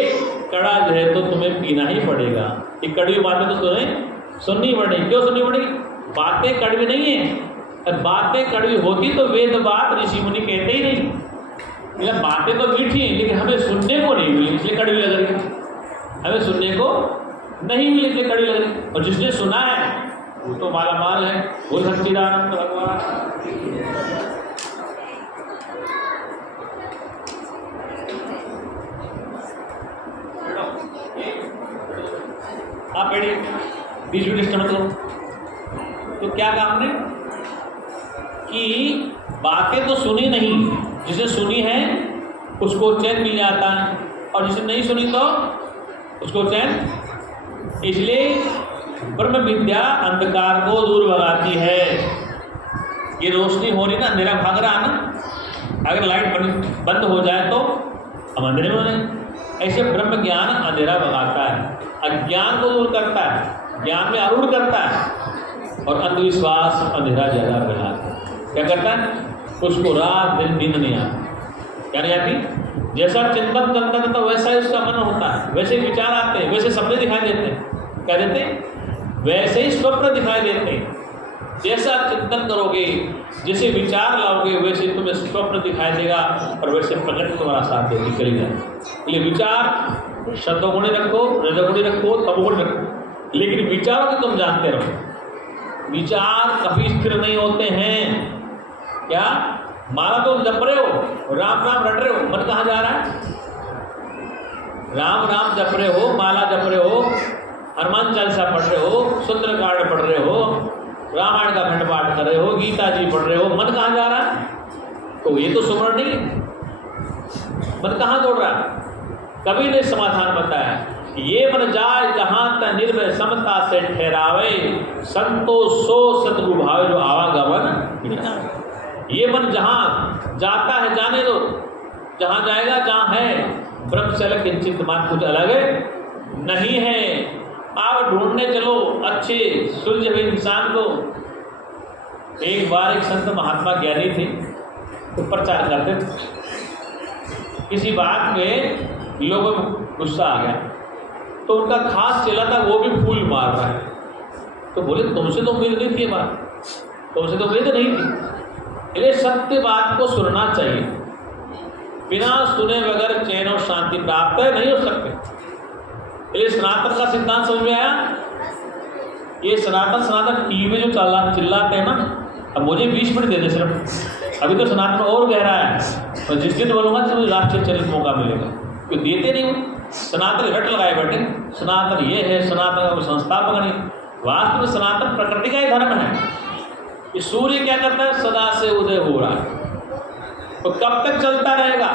कड़ा जो है तो तुम्हें पीना ही पड़ेगा। ये कड़वी बातें तो तुम्हें सुननी पड़ेगी। क्यों सुननी पड़ेगी? बातें कड़वी नहीं है। बातें कड़वी होती तो वेद बात ऋषि मुनि कहते ही नहीं। बातें तो मीठी हैं, लेकिन हमें सुनने को नहीं मिली, इसलिए कड़वी लग रही है। हमें सुनने को नहीं मिली, इसलिए कड़वी लग रही है। और जिसने सुना है वो तो माला माल है। वो सच्चिदानंद भगवान। आप बैठिए, बीच में डिस्टर्ब करो। तो क्या कहा हमने कि बातें तो सुनी नहीं, जिसे सुनी है उसको चैन मिल जाता है, और जिसे नहीं सुनी तो उसको चैन। इसलिए ब्रह्म विद्या अंधकार को दूर भगाती है। ये रोशनी हो रही ना, अंधेरा भाग रहा ना, अगर लाइट बंद हो जाए तो हम अंधेरे में नहीं। ऐसे ब्रह्म ज्ञान अंधेरा भगाता है, अज्ञान को दूर करता है, ज्ञान में आरूढ़ करता है, और अंधविश्वास अंधेरा ज़्यादा फैलाता है। क्या करता है? उसको रात दिन नींद नहीं आती। क्या नहीं आती? जैसा चिंतन करता करता वैसा ही उसका मन होता है, वैसे ही विचार आते हैं, वैसे सपने दिखाई देते हैं। क्या देते हैं? वैसे ही स्वप्न दिखाई देते हैं। जैसा चिंतन करोगे, जैसे विचार लाओगे, वैसे तुम्हें स्वप्न दिखाई देगा, और वैसे प्रकृति तुम्हारा साथ देगी, चली जाए। ये विचार शतगुणी रखो, रजगुणी रखो, तमोगुणी रखो, लेकिन विचारों को तुम जानते रहो। विचार कभी स्थिर नहीं होते हैं। क्या माला तुम जप रहे हो, राम राम रट रहे हो, मन कहाँ जा रहा है? राम राम जप रहे हो, माला जप रहे हो, हनुमान चालीसा पढ़ रहे हो, सुंदरकांड पढ़ रहे हो, रामायण का खंड पाठ कर रहे हो, गीता जी पढ़ रहे हो, मन कहाँ जा रहा है? तो ये तो सुमरण नहीं है। मन कहाँ दौड़ रहा है? कभी ने समाधान बताया, ये मन जाए जहाँ तक निर्भय समता से ठहरावे, संतोष सो सतगुरु भावे जो आवागमन। ये मन जहाँ जाता है जाने दो, जहाँ जाएगा जहाँ है ब्रह्म से अलग किंचित मात्र कुछ अलग नहीं है। आप ढूंढने चलो अच्छे सुलझे हुए इंसान को। एक बार एक संत महात्मा ज्ञानी थे, तो प्रचार करते थे। किसी बात में लोगों को गुस्सा आ गया, तो उनका खास चला था वो भी फूल मार रहा है। तो बोले तुमसे तो उम्मीद नहीं थी, बात तुमसे तो उम्मीद नहीं थी। इसलिए सत्य बात को सुनना चाहिए। बिना सुने बगैर चैन और शांति प्राप्त नहीं हो सकते। इसलिए सनातन का सिद्धांत समझ में आया। ये सनातन टीवी में जो चिल्लाते हैं ना, अब मुझे 20 मिनट दे दे सिर्फ, अभी तो सनातन और गहरा है, और जिस दिन बोलूँगा तो मुझे राष्ट्रीय चलित मौका मिलेगा। क्यों देते नहीं? सनातन रट लगाए बैठे, सनातन ये है, सनातन संस्थापक नहीं। वास्तव में सनातन प्रकृति का ही धर्म है। ये सूर्य क्या करता है? सदा से उदय हो रहा है, तो कब तक चलता रहेगा?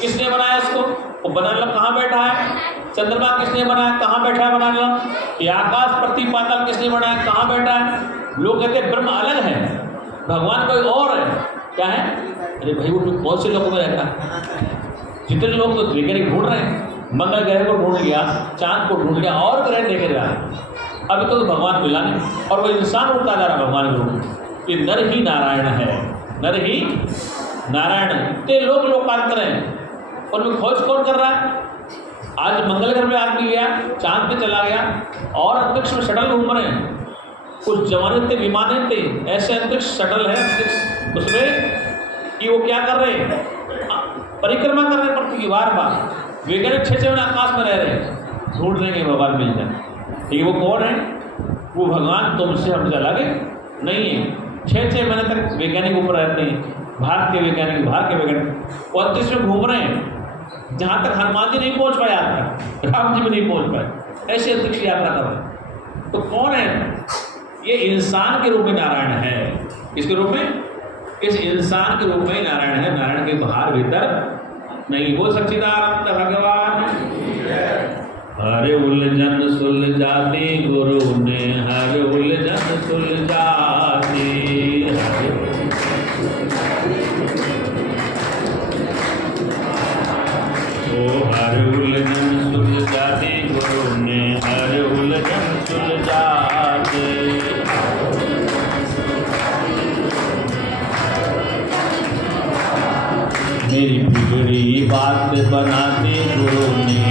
किसने बनाया इसको? वो बनाने वाला कहाँ बैठा है? चंद्रमा किसने बनाया? कहाँ बैठा है बनाने वाला? ये आकाश पृथ्वी पाताल किसने बनाया? कहाँ बैठा है? लोग कहते हैं ब्रह्म अलग है, भगवान कोई और है। क्या है? अरे भाई वो बहुत से लोगों में रहता है। जितने लोग तो वैज्ञानिक ढूंढ रहे हैं, मंगल ग्रह को ढूंढ लिया, चांद को ढूंढ लिया, और ग्रह देखे जा रहे, अभी तो भगवान मिला नहीं, और वो इंसान उठता जा रहा भगवान को। ये नर ही नारायण है, नर ही नारायण। इतने लोग लोकांतर हैं, उनमें खोज कौन कर रहा है? आज मंगल ग्रह में आदमी गया, चांद पे चला गया, और अंतरिक्ष में शटल घूम रहे हैं। कुछ जमाने थे, विमाने थे, ऐसे अंतरिक्ष शटल है अंतरिक्ष, उसमें कि वो क्या कर रहे हैं? परिक्रमा कर रहे पृथ्वी की बार बार। वैज्ञानिक 6 आकाश में रह रहे हैं, ढूंढ रहे हैं भगवान मिल जाए। ये वो कौन है? वो भगवान तुमसे हमसे अलग नहीं है। 6-6 महीने तक वैज्ञानिक ऊपर रहते हैं, भारत के वैज्ञानिक, बाहर के वैज्ञानिक 35 में घूम रहे हैं, जहाँ तक हनुमान जी नहीं पहुँच पाए, आज तक राम जी भी नहीं पहुँच पाए, ऐसे अंतरिक्ष यात्रा कर रहे हैं। तो कौन है ये? इंसान के रूप में नारायण है। किसके रूप में? इस इंसान के रूप में नारायण है, नारायण के बाहर भीतर नहीं। वो सच्चिदानंद भगवान हर उलझन सुलझाती गुरु ने, हर उलझन सुलझाती, हर उलझन सुलझाती गुरु ने, हर उलझन सुलझाती। मेरी बिगड़ी बात बनाती गुरु ने,